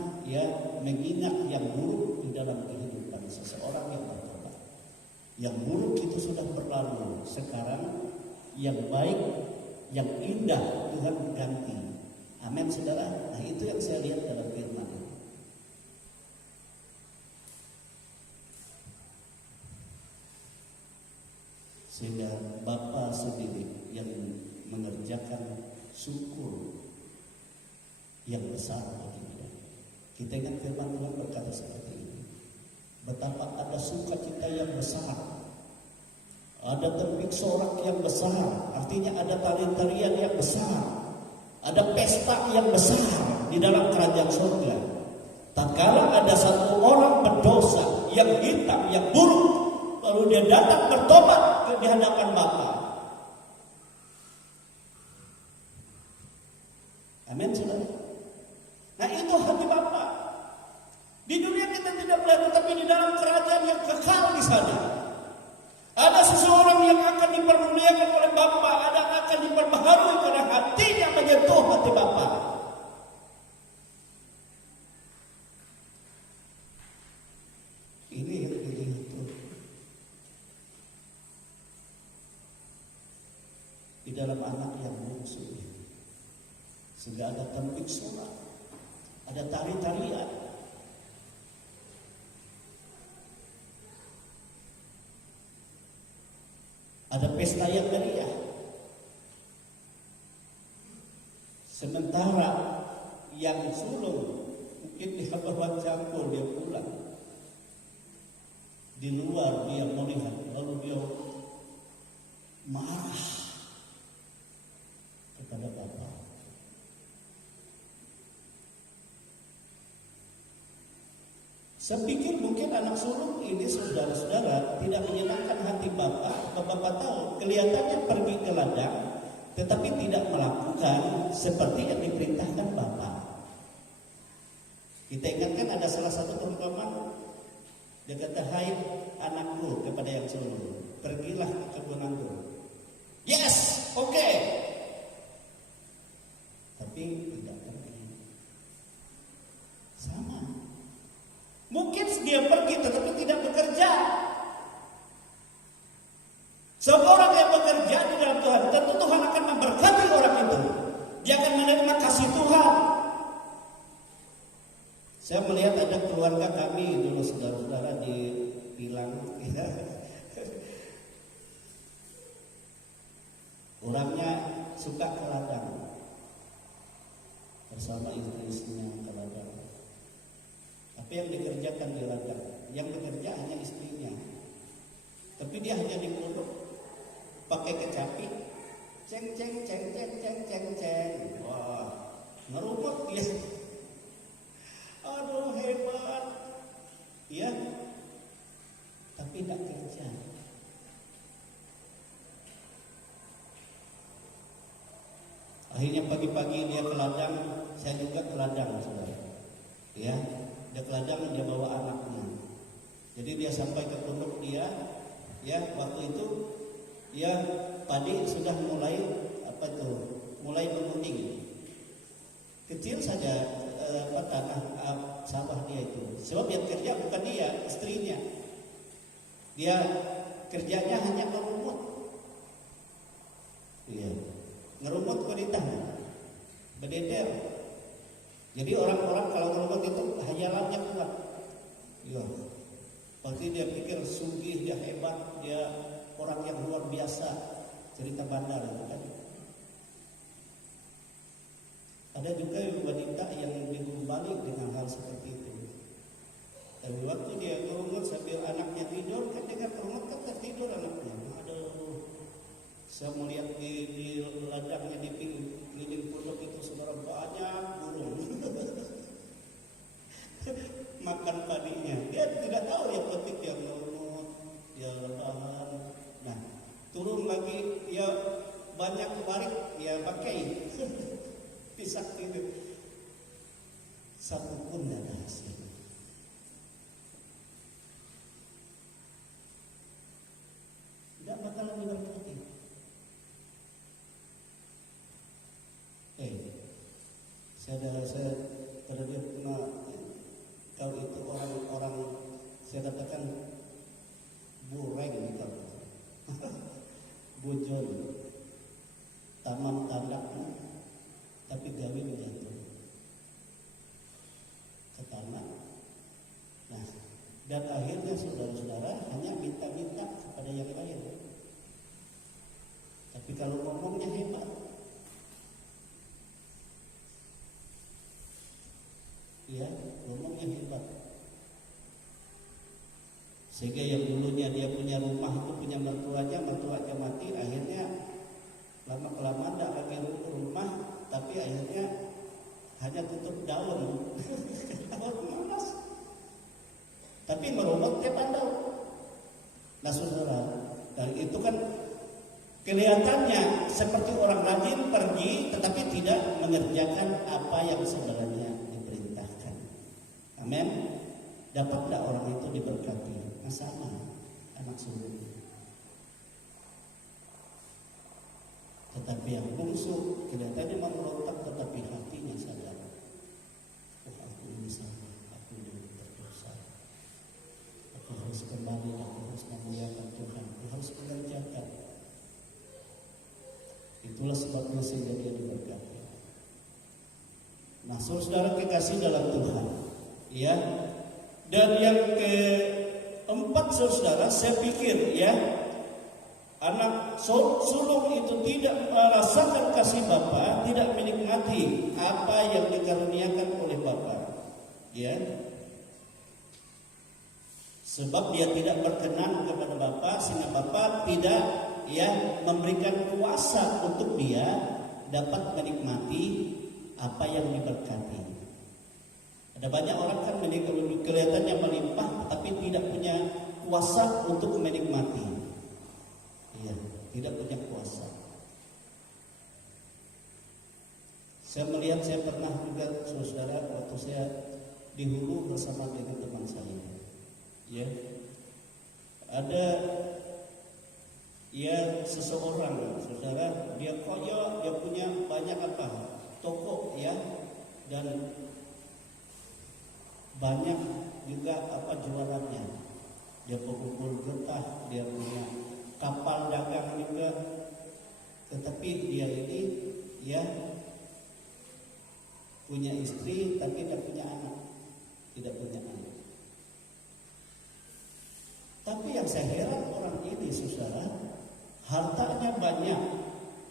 mengingat yang buruk di dalam kehidupan seseorang yang bertobat. Yang buruk itu sudah berlalu. Sekarang yang baik, yang indah Tuhan ganti. Amin saudara. Nah itu yang saya lihat dalam firman. Sehingga Bapa sendiri yang mengerjakan syukur yang besar bagi dia. Kita ingat firman Tuhan berkata seperti ini. Betapa ada sukacita yang besar, ada terbit sorak yang besar, artinya ada tarian-tarian yang besar, ada pesta yang besar di dalam kerajaan surga. Tatkala ada satu orang berdosa yang hitam, yang buruk, lalu dia datang bertobat di hadapan Bapa. Amin saudara. Nah itu hati Bapa. Di dunia kita tidak melihat, tetapi di dalam kerajaan yang kekal di sana ada seseorang yang akan dipermuliakan oleh Bapa, ada yang akan diperbaharui karena hatinya menyentuh hati Bapa. Ini yang dilihat di dalam anak yang bungsu. Sehingga ada tembik sorak, ada tari-tarian, ada pesta yang meriah. Sementara yang sulung mungkin dia bawa campur, dia pulang. Di luar dia melihat, lalu dia marah kepada Bapa. Saya pikir mungkin anak sulung ini saudara-saudara tidak menyenangkan hati Bapak. Bapak tahu kelihatannya pergi ke ladang, tetapi tidak melakukan seperti yang diperintahkan Bapak. Kita ingatkan ada salah satu perumpamaan. Dia kata, hai anakku kepada yang sulung, pergilah ke kebun anggur. Yes, oke. Tapi tidak pergi. Sama. Mungkin dia pergi tetapi tidak bekerja. Seorang yang bekerja di dalam Tuhan, tentu Tuhan akan memberkati orang itu. Dia akan menerima kasih Tuhan. Saya melihat ada keluarga kami dulu saudara-saudara di Pilang. Orangnya suka ke ladang bersama istri-istrinya ke ladang. Apa yang dikerjakan di ladang? Yang bekerja hanya istrinya. Tapi dia hanya dikurung pakai kecapi. Ceng ceng ceng ceng ceng ceng ceng. Wah, ngerumut dia. Aduh hebat. Ya. Tapi tidak kerja. Akhirnya pagi-pagi dia ke ladang, saya juga ke ladang, saudara. Ya. Dia ke ladang, dia bawa anaknya. Jadi dia sampai ke pondok dia, ya waktu itu, ya padi sudah mulai mulai menguning. Kecil saja tanah sawah dia itu. Sebab yang kerja bukan dia, istrinya. Dia kerjanya hanya ngerumut. Iya, ngerumut kuditah, berdeder. Jadi orang-orang kalau ngerumut itu hayalannya kuat. Iya. Pasti dia pikir sugih, dia hebat, dia orang yang luar biasa. Cerita bandar itu kan. Ada juga wanita yang dihukum balik dengan hal seperti itu. Tapi waktu dia kerungut sambil anaknya tidur, kan dia kan kerungut kan tertidur anaknya. Aduh, saya melihat di ladangnya di keliling pondok itu sebenarnya banyak burung makan padinya. Dia tidak tahu yang penting dia kerungut, dia rebahan. Nah, turun lagi ya banyak barik ya pakai pisak itu. Satu pun tidak ada hasil. Tidak bakalan diberkati. Saya terlihat pernah kalau itu orang-orang saya katakan bureng gitu. Bujon tamam tandak tapi gawin jatuh ke tanah. Nah, dan akhirnya saudara-saudara hanya minta-minta kepada yang lain. Tapi kalau ngomongnya hebat, ya ngomongnya hebat. Sehingga yang dulunya dia punya rumah itu punya mertuanya mati, akhirnya lama-kelamaan tidak lagi rumah, tapi akhirnya hanya tutup daun. Daun malas. Tapi merumah dia pandau. Nah saudara, dan itu kan kelihatannya seperti orang rajin pergi, tetapi tidak mengerjakan apa yang sebenarnya diperintahkan. Amin. Dapat tidak orang itu diberkati? Nah, sama anak sulungnya. Tetapi yang bungsu kelihatannya memberontak, tetapi hatinya sadar. Oh, aku ini salah, aku ini berdosa. Aku harus kembali, aku harus memuliakan Tuhan, aku harus mengerjakan. Itulah sebabnya sehingga dia diberkati. Nah, saudara kekasih dalam Tuhan, ya. Dan yang keempat saudara, saya pikir ya, anak sulung itu tidak merasakan kasih Bapa, tidak menikmati apa yang dikaruniakan oleh Bapa, ya. Sebab dia tidak berkenan kepada Bapa, sehingga Bapa tidak ya memberikan kuasa untuk dia dapat menikmati apa yang diberkati. Ada banyak orang kan kelihatannya melimpah, tapi tidak punya kuasa untuk menikmati. Iya, tidak punya kuasa. Saya melihat, saya pernah juga saudara waktu saya di Hulu bersama dengan teman saya. Ya, ada ya seseorang saudara, dia kaya, dia punya banyak apa toko ya, dan banyak juga apa jualannya. Dia pemukul getah, dia punya kapal dagang juga. Tetapi dia ini ya punya istri tapi tidak punya anak, tidak punya anak. Tapi yang saya heran orang ini saudara, hartanya banyak,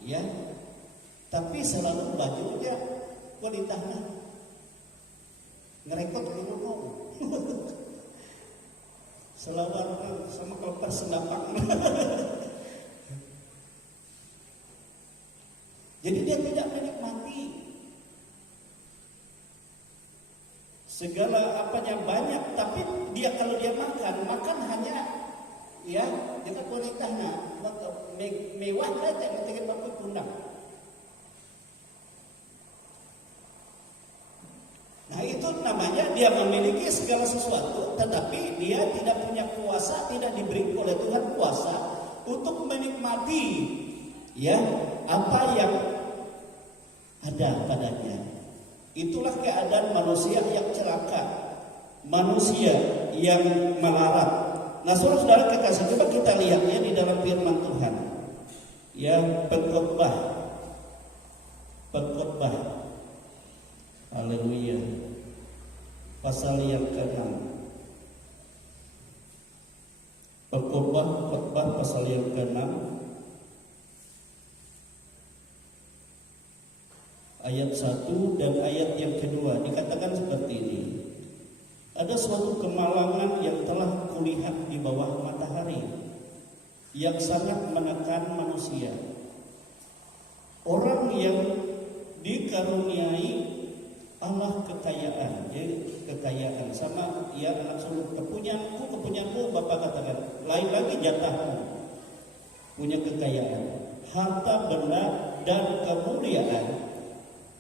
ya, tapi selalu bajunya kualitasnya ngerekot dulu selawar sama kelopar sendapak. Jadi dia tidak menikmati segala apanya banyak, tapi dia kalau dia makan hanya ya dengan kualitasnya mewah aja dengan bangku pundak. Nah itu namanya dia memiliki segala sesuatu, tetapi dia tidak punya kuasa, tidak diberi oleh Tuhan kuasa untuk menikmati ya apa yang ada padanya. Itulah keadaan manusia yang celaka, manusia yang melarat. Nah saudara kekasih, coba kita lihatnya di dalam firman Tuhan. Ya, pengkhotbah. Haleluya. Pasal yang ke-6. Pengkhotbah pasal yang ke-6. ayat 1 dan ayat yang kedua dikatakan seperti ini. Ada suatu kemalangan yang telah kulihat di bawah matahari yang sangat menekan manusia. Orang yang dikaruniai Allah kekayaan, jadi kekayaan sama ya anak sulung, kepunyaanmu Bapak katakan, lain lagi jatahmu, punya kekayaan, harta benda dan kemuliaan,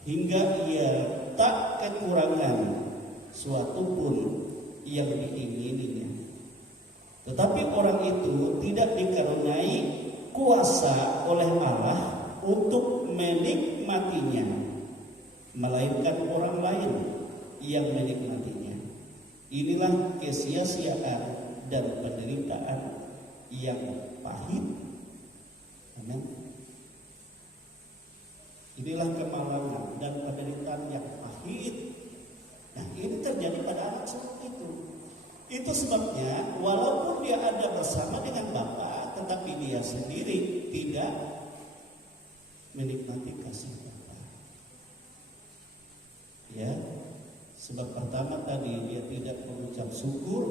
hingga ia tak kekurangan suatu pun yang diingininya. Tetapi orang itu tidak dikaruniai kuasa oleh Allah untuk menikmatinya, melainkan orang lain yang menikmatinya. Inilah kesia-siaan dan penderitaan yang pahit. Amin. Inilah kemalangan dan penderitaan yang pahit. Nah, ini terjadi pada anak sulung itu. Itu sebabnya walaupun dia ada bersama dengan Bapa, tetapi dia sendiri tidak menikmati kasih Bapa. Ya, sebab pertama tadi dia tidak mengucap syukur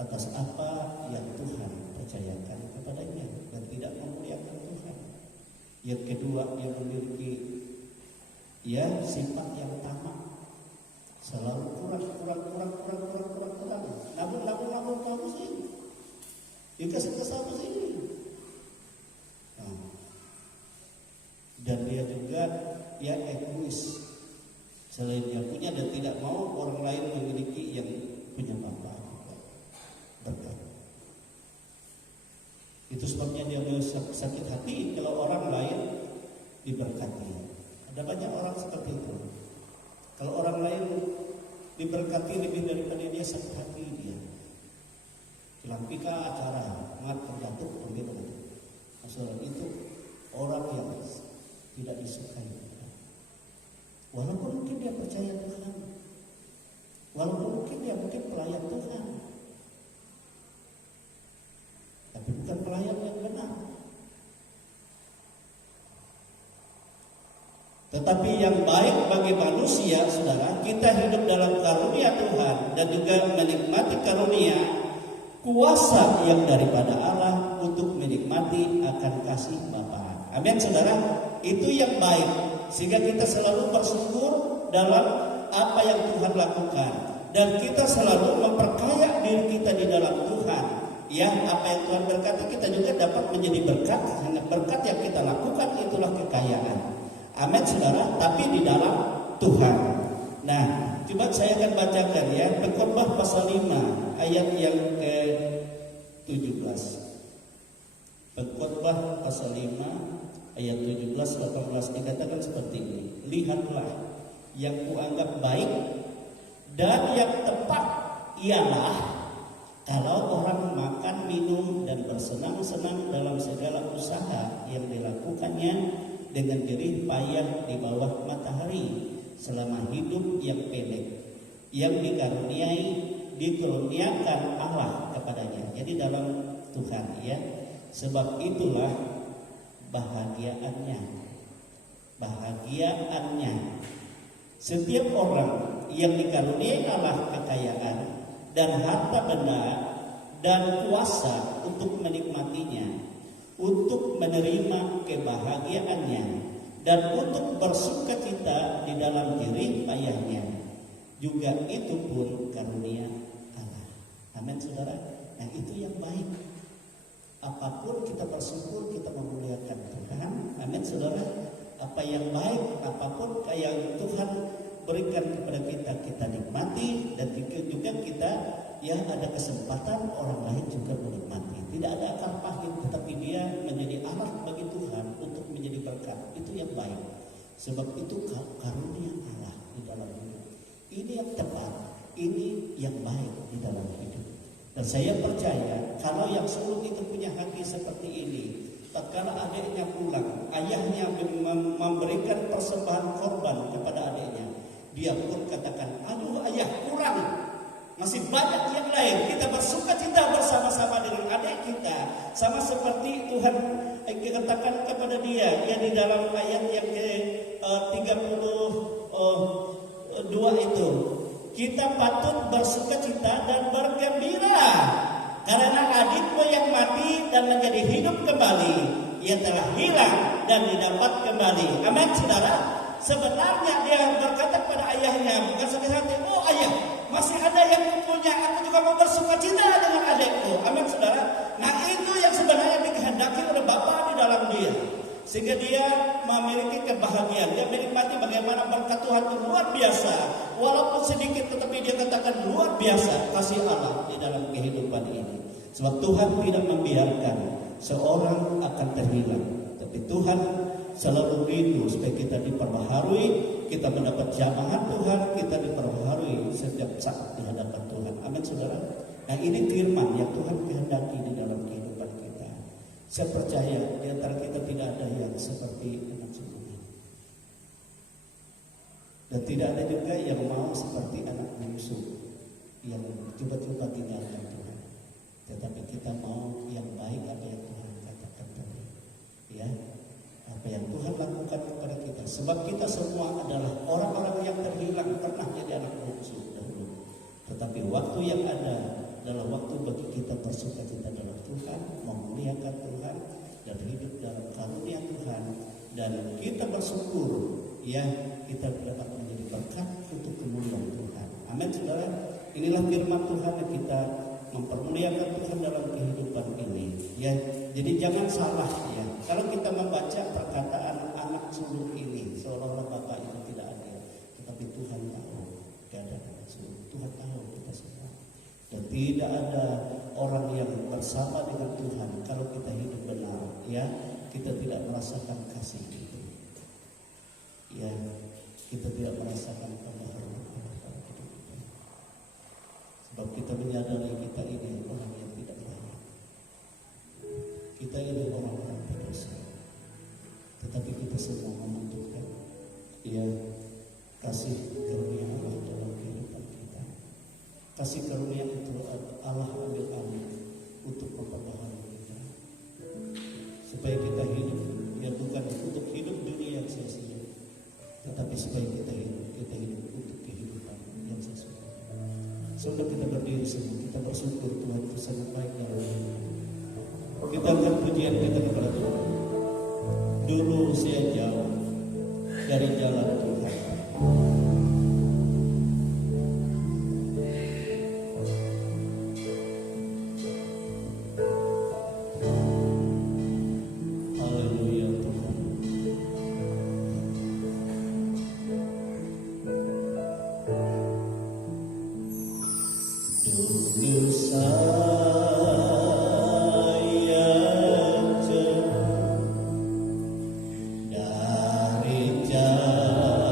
atas apa yang Tuhan percayakan kepadanya dan tidak memuliakan Tuhan. Yang kedua, dia memiliki sifat yang tamak. Selalu kurang. Nabung kamu sih. Dikasih sih. Nah. Dan dia juga egois. Selain dia punya dan tidak mau orang lain memiliki yang punya Bapa. Berkat. Itu sebabnya dia sakit hati kalau orang lain diberkati. Ada banyak orang seperti itu. Kalau orang lain diberkati lebih daripada dia, sakit hati dia. Lampika acara, mat terjatuh, begitu. Masalah itu orang yang tidak disukai. Walaupun mungkin dia percaya Tuhan, walaupun mungkin dia pelayan Tuhan, tapi bukan pelayan yang benar. Tetapi yang baik bagi manusia, saudara, kita hidup dalam karunia Tuhan dan juga menikmati karunia kuasa yang daripada Allah untuk menikmati akan kasih Bapa. Amin, saudara. Itu yang baik, sehingga kita selalu bersyukur dalam apa yang Tuhan lakukan dan kita selalu memperkaya diri kita di dalam Tuhan. Ya, apa yang Tuhan berkati kita juga dapat menjadi berkat. Karena berkat yang kita lakukan itulah kekayaan. Amin, saudara, tapi di dalam Tuhan. Nah, coba saya akan bacakan ya, Pengkhotbah pasal 5 ayat yang ke-17. Pengkhotbah pasal 5 ayat 17-18 dikatakan seperti ini. Lihatlah, yang kuanggap baik dan yang tepat ialah kalau orang makan, minum dan bersenang-senang dalam segala usaha yang dilakukannya dengan jerih payah di bawah matahari selama hidup yang pendek, yang dikaruniakan Allah kepadanya. Jadi dalam Tuhan, ya. Sebab itulah bahagiaannya. Setiap orang yang dikaruniai Allah kekayaan dan harta benda dan kuasa untuk menikmatinya, untuk menerima kebahagiaannya dan untuk bersukacita di dalam jerih payahnya, juga itu pun karunia Allah. Amin, saudara. Nah, itu yang baik. Apapun kita bersyukur, kita memuliakan Tuhan. Amin, saudara. Apa yang baik, apapun yang Tuhan berikan kepada kita, kita nikmati, dan juga kita ada kesempatan orang lain juga menikmati. Tidak ada akar pahit, tetapi dia menjadi alat bagi Tuhan untuk menjadi berkat. Itu yang baik. Sebab itu karunia Allah di dalam hidup. Ini yang tepat, ini yang baik di dalam hidup. Dan saya percaya kalau yang sulung itu punya hati seperti ini, tatkala adiknya pulang, ayahnya memberikan persembahan korban kepada adiknya, dia pun katakan, aduh ayah kurang, masih banyak yang lain. Kita bersukacita bersama-sama dengan adik kita, sama seperti Tuhan katakan kepada dia, ya di dalam ayat yang ke-32 itu, kita patut bersukacita dan bergembira karena adikmu yang mati dan menjadi hidup kembali, ia telah hilang dan didapat kembali. Amin, saudara. Sebenarnya dia berkata kepada ayahnya, bukan sakit hati, oh ayah, masih ada yang punya, aku juga mau bersukacita dengan adikku. Amin, saudara. Nah, itu yang sebenarnya dikehendaki oleh Bapa di dalam dia, sehingga dia memiliki kebahagiaan. Dia menikmati bagaimana berkat Tuhan itu luar biasa, walaupun sedikit, tetapi dia katakan luar biasa kasih Allah di dalam kehidupan ini. Sebab Tuhan tidak membiarkan seorang akan terhilang, tapi Tuhan selalu rindu supaya kita diperbaharui, kita mendapat jamahan Tuhan, kita diperbaharui setiap saat di hadapan Tuhan. Amin, saudara. Nah, ini firman yang Tuhan kehendaki di dalam kehidupan kita. Saya percaya di antara kita tidak ada yang seperti anak sulung, dan tidak ada juga yang mau seperti anak bungsu yang coba-coba tinggalkan Tuhan. Tetapi kita mau yang baik apa yang Tuhan katakan tadi, ya, apa yang Tuhan lakukan kepada kita. Sebab kita semua adalah orang-orang yang terhilang, pernah jadi anak bungsu dahulu. Tetapi waktu yang ada adalah waktu bagi kita bersukacita dalam Tuhan, memuliakan Tuhan, dan hidup dalam karunia Tuhan. Dan kita bersyukur, ya, kita dapat menjadi berkat untuk kemuliaan Tuhan. Amin, saudara. Inilah firman Tuhan yang kita mempermuliakan Tuhan dalam kehidupan ini, ya. Jadi jangan salah, ya. Kalau kita membaca perkataan anak sulung ini, seolah-olah Bapak itu tidak adil, tetapi Tuhan tahu keadaan anak sulung. Tuhan tahu kita semua, dan tidak ada orang yang bersama dengan Tuhan kalau kita hidup benar, ya. Kita tidak merasakan kasih itu, ya. Kita tidak merasakan pembaharuan dalam hidup kita. Sebab kita menyadari kita ini orang yang tidak layak. Kita ini orang-orang berdosa. Tetapi kita semua membutuhkan, ya, kasih karunia Allah dalam kehidupan kita. Kasih karunia itu Allah ambil alih untuk memperbaharui kita, supaya kita hidup, ya, bukan untuk hidup dunia yang sia-sia, tetapi supaya kita hidup untuk kehidupan yang sesuai. Sebelum kita berdiri semua, kita bersyukur Tuhan itu sangat baik dalam hidup. Kita angkat pujian kita kepada Tuhan. Dulu saya jauh dari jalan Tuhan, haleluya Tuhan. Dulu saya jauh dari jalan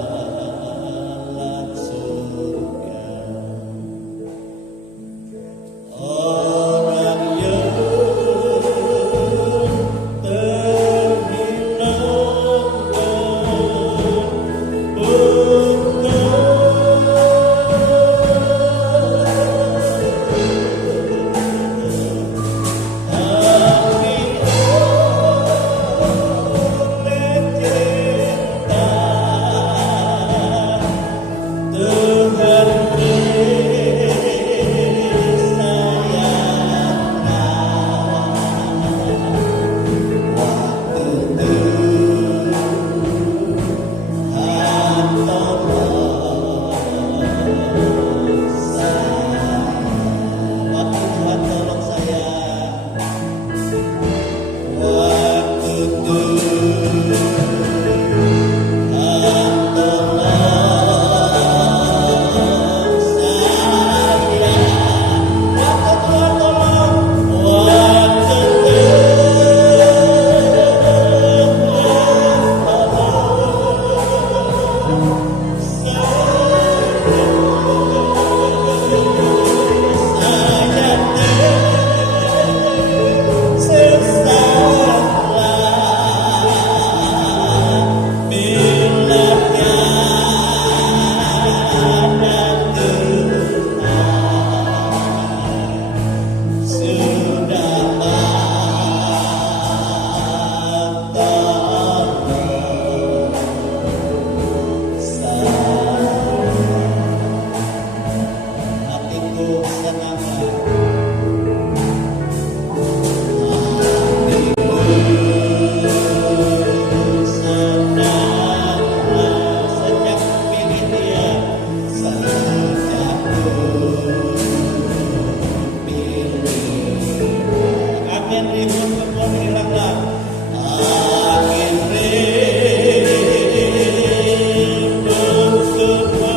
angin ribut kebun hilanglah. Angin ribut kebun hilanglah.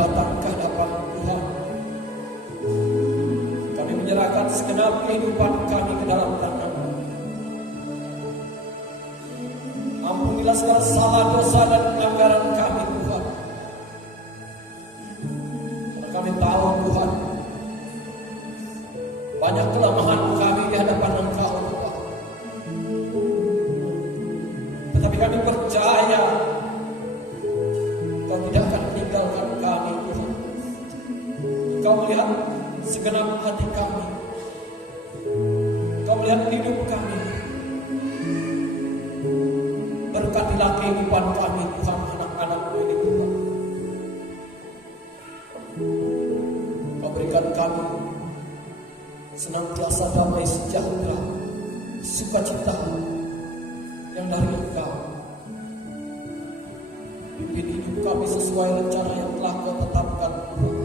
datang ke hadapan Tuhan. Kami menyerahkan segenap kehidupan kami ke dalam tangan-Mu. Ampunilah segala salah, dosa dan pelanggaran kami Tuhan. Karena kami tahu Tuhan, banyak kelemahan kami di hadapan Engkau Tuhan. Tetapi kami percaya Engkau tidak akan meninggalkan kami Tuhan. Engkau melihat segenap hati kami. Engkau melihat hidup kami. Berkatilah kehidupan kami Tuhan, anak-anak-Mu ini Tuhan. Engkau berikan kami senantiasa damai sejahtera, sukacita yang dari Engkau. Pimpin hidup kami sesuai rencana yang telah Kau tetapkan Tuhan.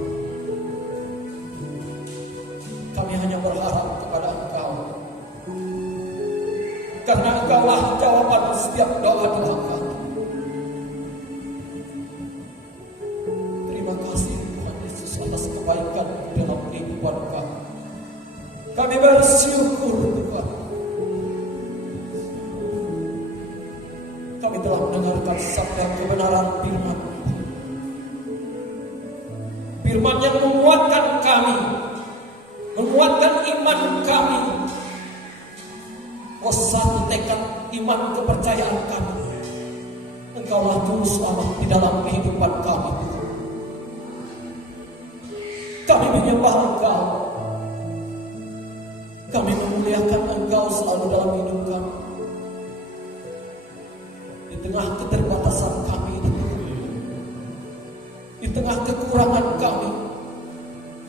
Kami hanya berharap kepada Engkau, karena Engkaulah jawaban setiap doa-doa kami. Terima kasih Tuhan Yesus atas kebaikan dalam kehidupan kami. Kami bersyukur Tuhan. Kami telah mendengarkan sabda kebenaran firman. Firman yang menguatkan kami, menguatkan iman kami. Oh, satu tekad iman kepercayaan kami. Engkaulah juru selamat di dalam kehidupan kami. Kami menyembah Engkau. Kami memuliakan Engkau selalu dalam hidup kami. Di tengah keterbatasan kami, di tengah kekurangan kami,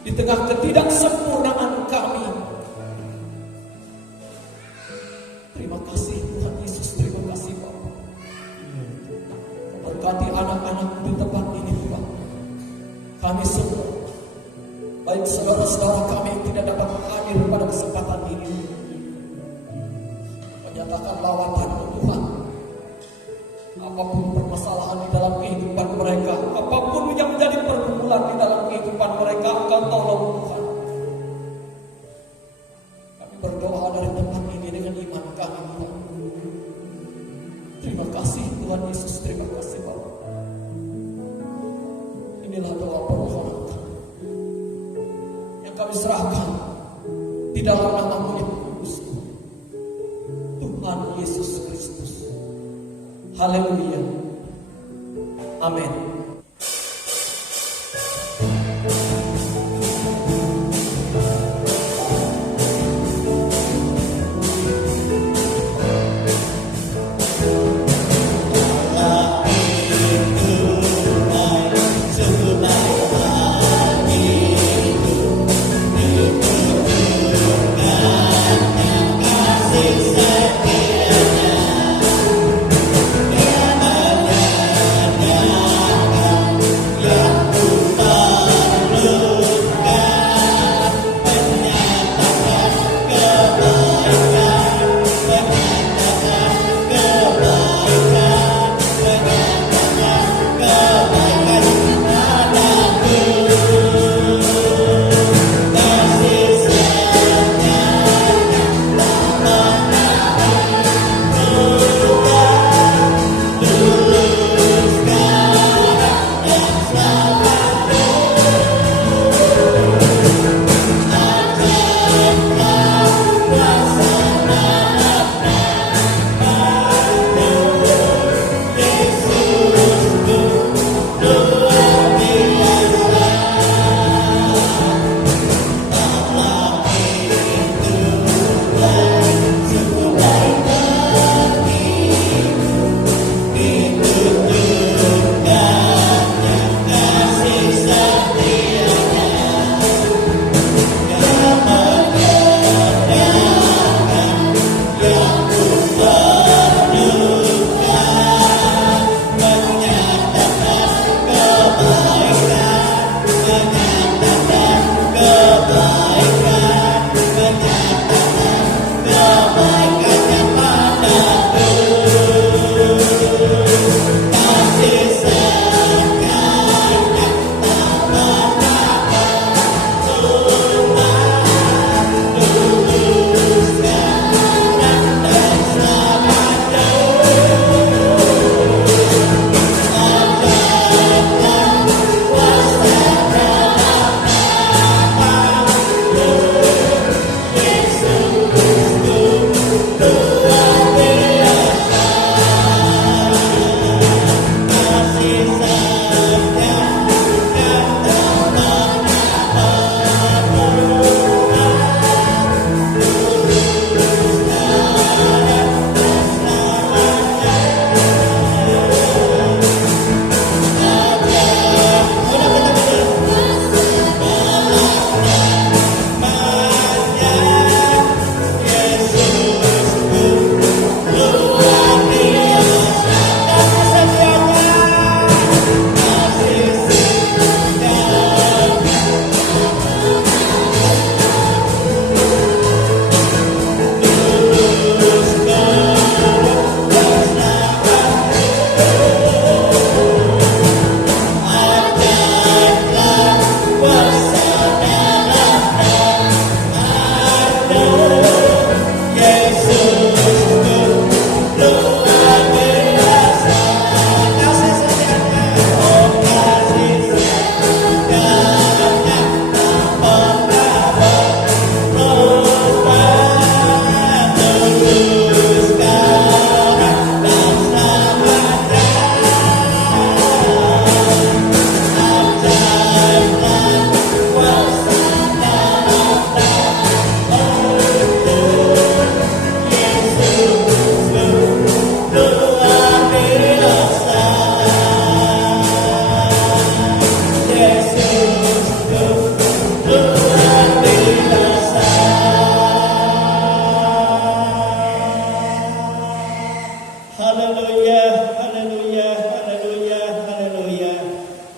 di tengah ketidaksempurnaan kami. Terima kasih Tuhan Yesus, terima kasih Bapa. Berkati anak-anak di tempat ini Tuhan. Kami semua, baik saudara-saudara kami yang tidak dapat hadir pada kesempatan ini, menyatakan lawatan Tuhan. Apapun permasalahan di dalam kehidupan mereka, apapun yang menjadi pergumulan di dalam kehidupan mereka, Engkau tolong Tuhan. Kami berdoa dari tempat ini dengan iman kami Tuhan. Terima kasih Tuhan Yesus, terima kasih Bapa. Inilah doa permohonan kami yang kami serahkan di dalam nama-Mu yang kudus, Tuhan Yesus Kristus. Haleluya. Amin. Dia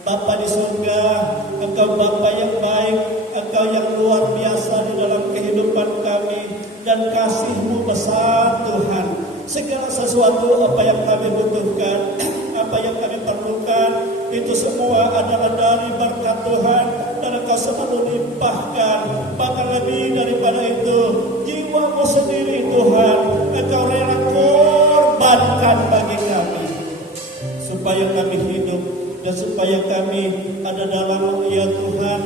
Bapa di surga, Engkau Bapa yang baik, Engkau yang luar biasa di dalam kehidupan kami, dan kasih-Mu besar Tuhan. Segala sesuatu apa yang kami butuhkan, apa yang kami perlukan, itu semua adalah dari berkat Tuhan, dan Engkau selalu limpahkan. Bahkan lebih daripada itu, jiwa-Mu sendiri Tuhan, Engkau rela korbankan bagi kami, supaya kami hidup, dan supaya kami ada dalam ya Tuhan,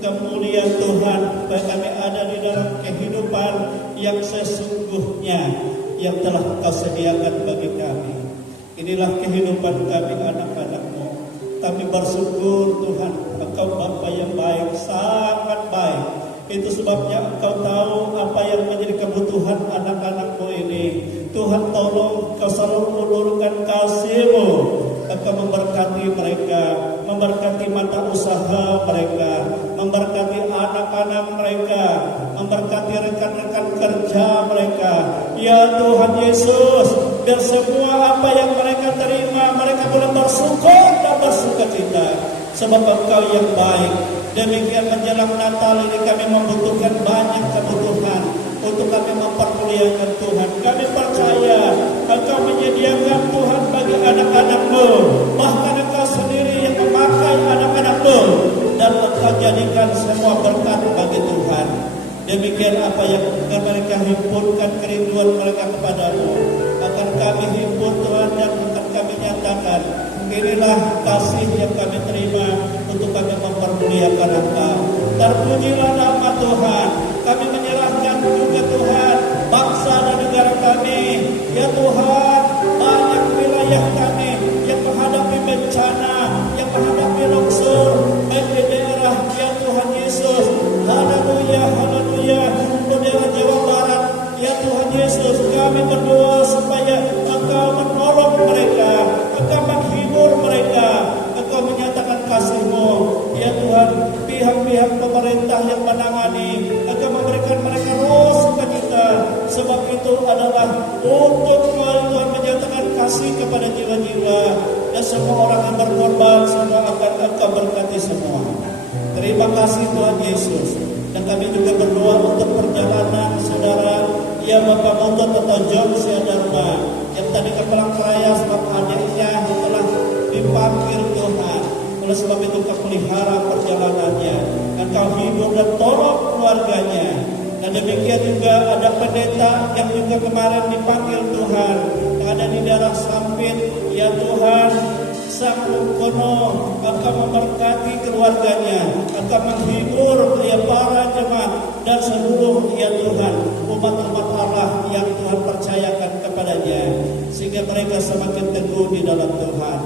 kemuliaan Tuhan, supaya kami ada di dalam kehidupan yang sesungguhnya yang telah Engkau sediakan bagi kami. Inilah kehidupan kami anak-anak-Mu. Kami bersyukur Tuhan, Engkau Bapa yang baik, sangat baik. Itu sebabnya Engkau tahu apa yang menjadi kebutuhan anak-anak-Mu ini. Tuhan tolong Engkau selalu mengulurkan kasih-Mu. Engkau memberkati mereka, memberkati mata usaha mereka, memberkati anak-anak mereka, memberkati rekan-rekan kerja mereka. Ya Tuhan Yesus, biar semua apa yang mereka terima, mereka boleh bersyukur dan bersukacita, sebab Engkau yang baik. Demikian menjelang Natal ini kami membutuhkan banyak kebutuhan untuk kami mempermuliakan Tuhan. Kami percaya Engkau menyediakan Tuhan bagi anak-anak-Mu, bahkan Engkau sendiri yang memakai anak-anak-Mu, dan Engkau jadikan semua berkat bagi Tuhan. Demikian apa yang akan mereka himpunkan kerinduan mereka kepadamu, akan kami himpun Tuhan, dan akan kami nyatakan, inilah kasih yang kami terima untuk kami mempermuliakan Engkau. Terpujilah nama Tuhan. Kami menyerahkan juga Tuhan bangsa dan negara kami. Ya Tuhan, banyak wilayah kami yang menghadapi bencana, yang menghadapi longsor, baik di daerah ya Tuhan Yesus. Haleluya, haleluya. Di daerah Jawa Barat, ya Tuhan Yesus, kami berdoa supaya Engkau menolong mereka, Engkau menghibur mereka, Engkau menyatakan kasih-Mu. Ya Tuhan, pihak-pihak pemerintah yang menangani, Engkau memberikan mereka roh sukacita, sebab itu adalah untuk Tuhan menyatakan kasih kepada jiwa-jiwa, dan semua orang yang berkorban, semua akan Engkau berkati semua. Terima kasih Tuhan Yesus. Dan kami juga berdoa untuk perjalanan saudara, ya Bapak Motot atau John Siadarma, yang tadi ke Palangkaraya sebab adiknya telah dipanggil Tuhan. Oleh sebab itu Kau pelihara perjalanannya, Engkau hibur dan tolong keluarganya. Dan demikian juga ada pendeta yang juga kemarin dipanggil Tuhan, yang ada di daerah Sampit. Ya Tuhan, Sang Kono, Engkau memberkati keluarganya, Engkau menghibur ya para jemaat dan seluruh ya Tuhan umat-umat Allah yang Tuhan percayakan kepadanya, sehingga mereka semakin teguh di dalam Tuhan.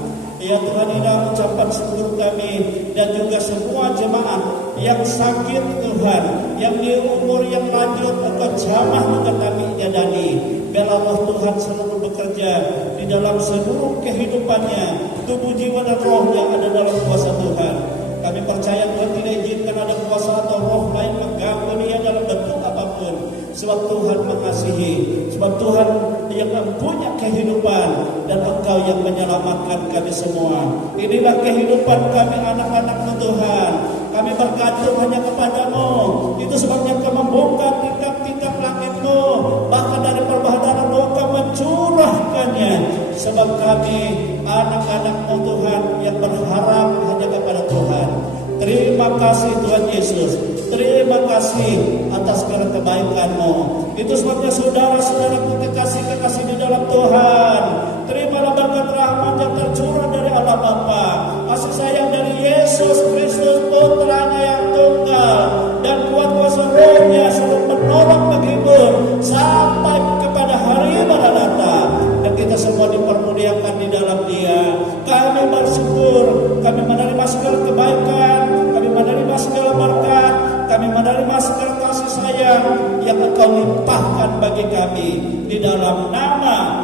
Ya Tuhan, inilah ucapan syukur kami, dan juga semua jemaat yang sakit Tuhan, yang di umur yang lanjut, Engkau jamah untuk kami jadani. Biarlah Allah Tuhan selalu bekerja di dalam seluruh kehidupannya, tubuh, jiwa, dan roh yang ada dalam kuasa Tuhan. Kami percaya Tuhan tidak izinkan ada kuasa atau roh lain mengganggu dia dalam bentuk apapun, sebab Tuhan mengasihi, sebab Tuhan yang mempunyai kehidupan, dan Engkau yang menyelamatkan kami semua. Inilah kehidupan kami anak-anak-Mu Tuhan. Kami bergantung hanya kepadamu. Itu sebabnya Engkau membongkar tingkap-tingkap langit-Mu, bahkan dari perbadanan-Mu Engkau mencurahkannya, sebab kami anak-anak-Mu Tuhan yang berharap hanya kepada Tuhan. Terima kasih Tuhan Yesus. Terima kasih atas segala kebaikan-Mu. Itu sebabnya saudara-saudaraku kekasih-kekasih di dalam Tuhan, terimalah berkat rahmat yang tercurah dari Allah Bapa, kasih sayang dari Yesus Kristus Putranya yang tunggal, dan kuat kuasa Roh-Nya selalu menolong menghibur sampai kepada hari Maranatha, dan kita semua dipermuliakan di dalam Dia. Kami bersyukur, kami menerima segala kebaikan, kami menerima segala berkat, kami menerima segala kasih sayang yang Engkau limpahkan bagi kami di dalam nama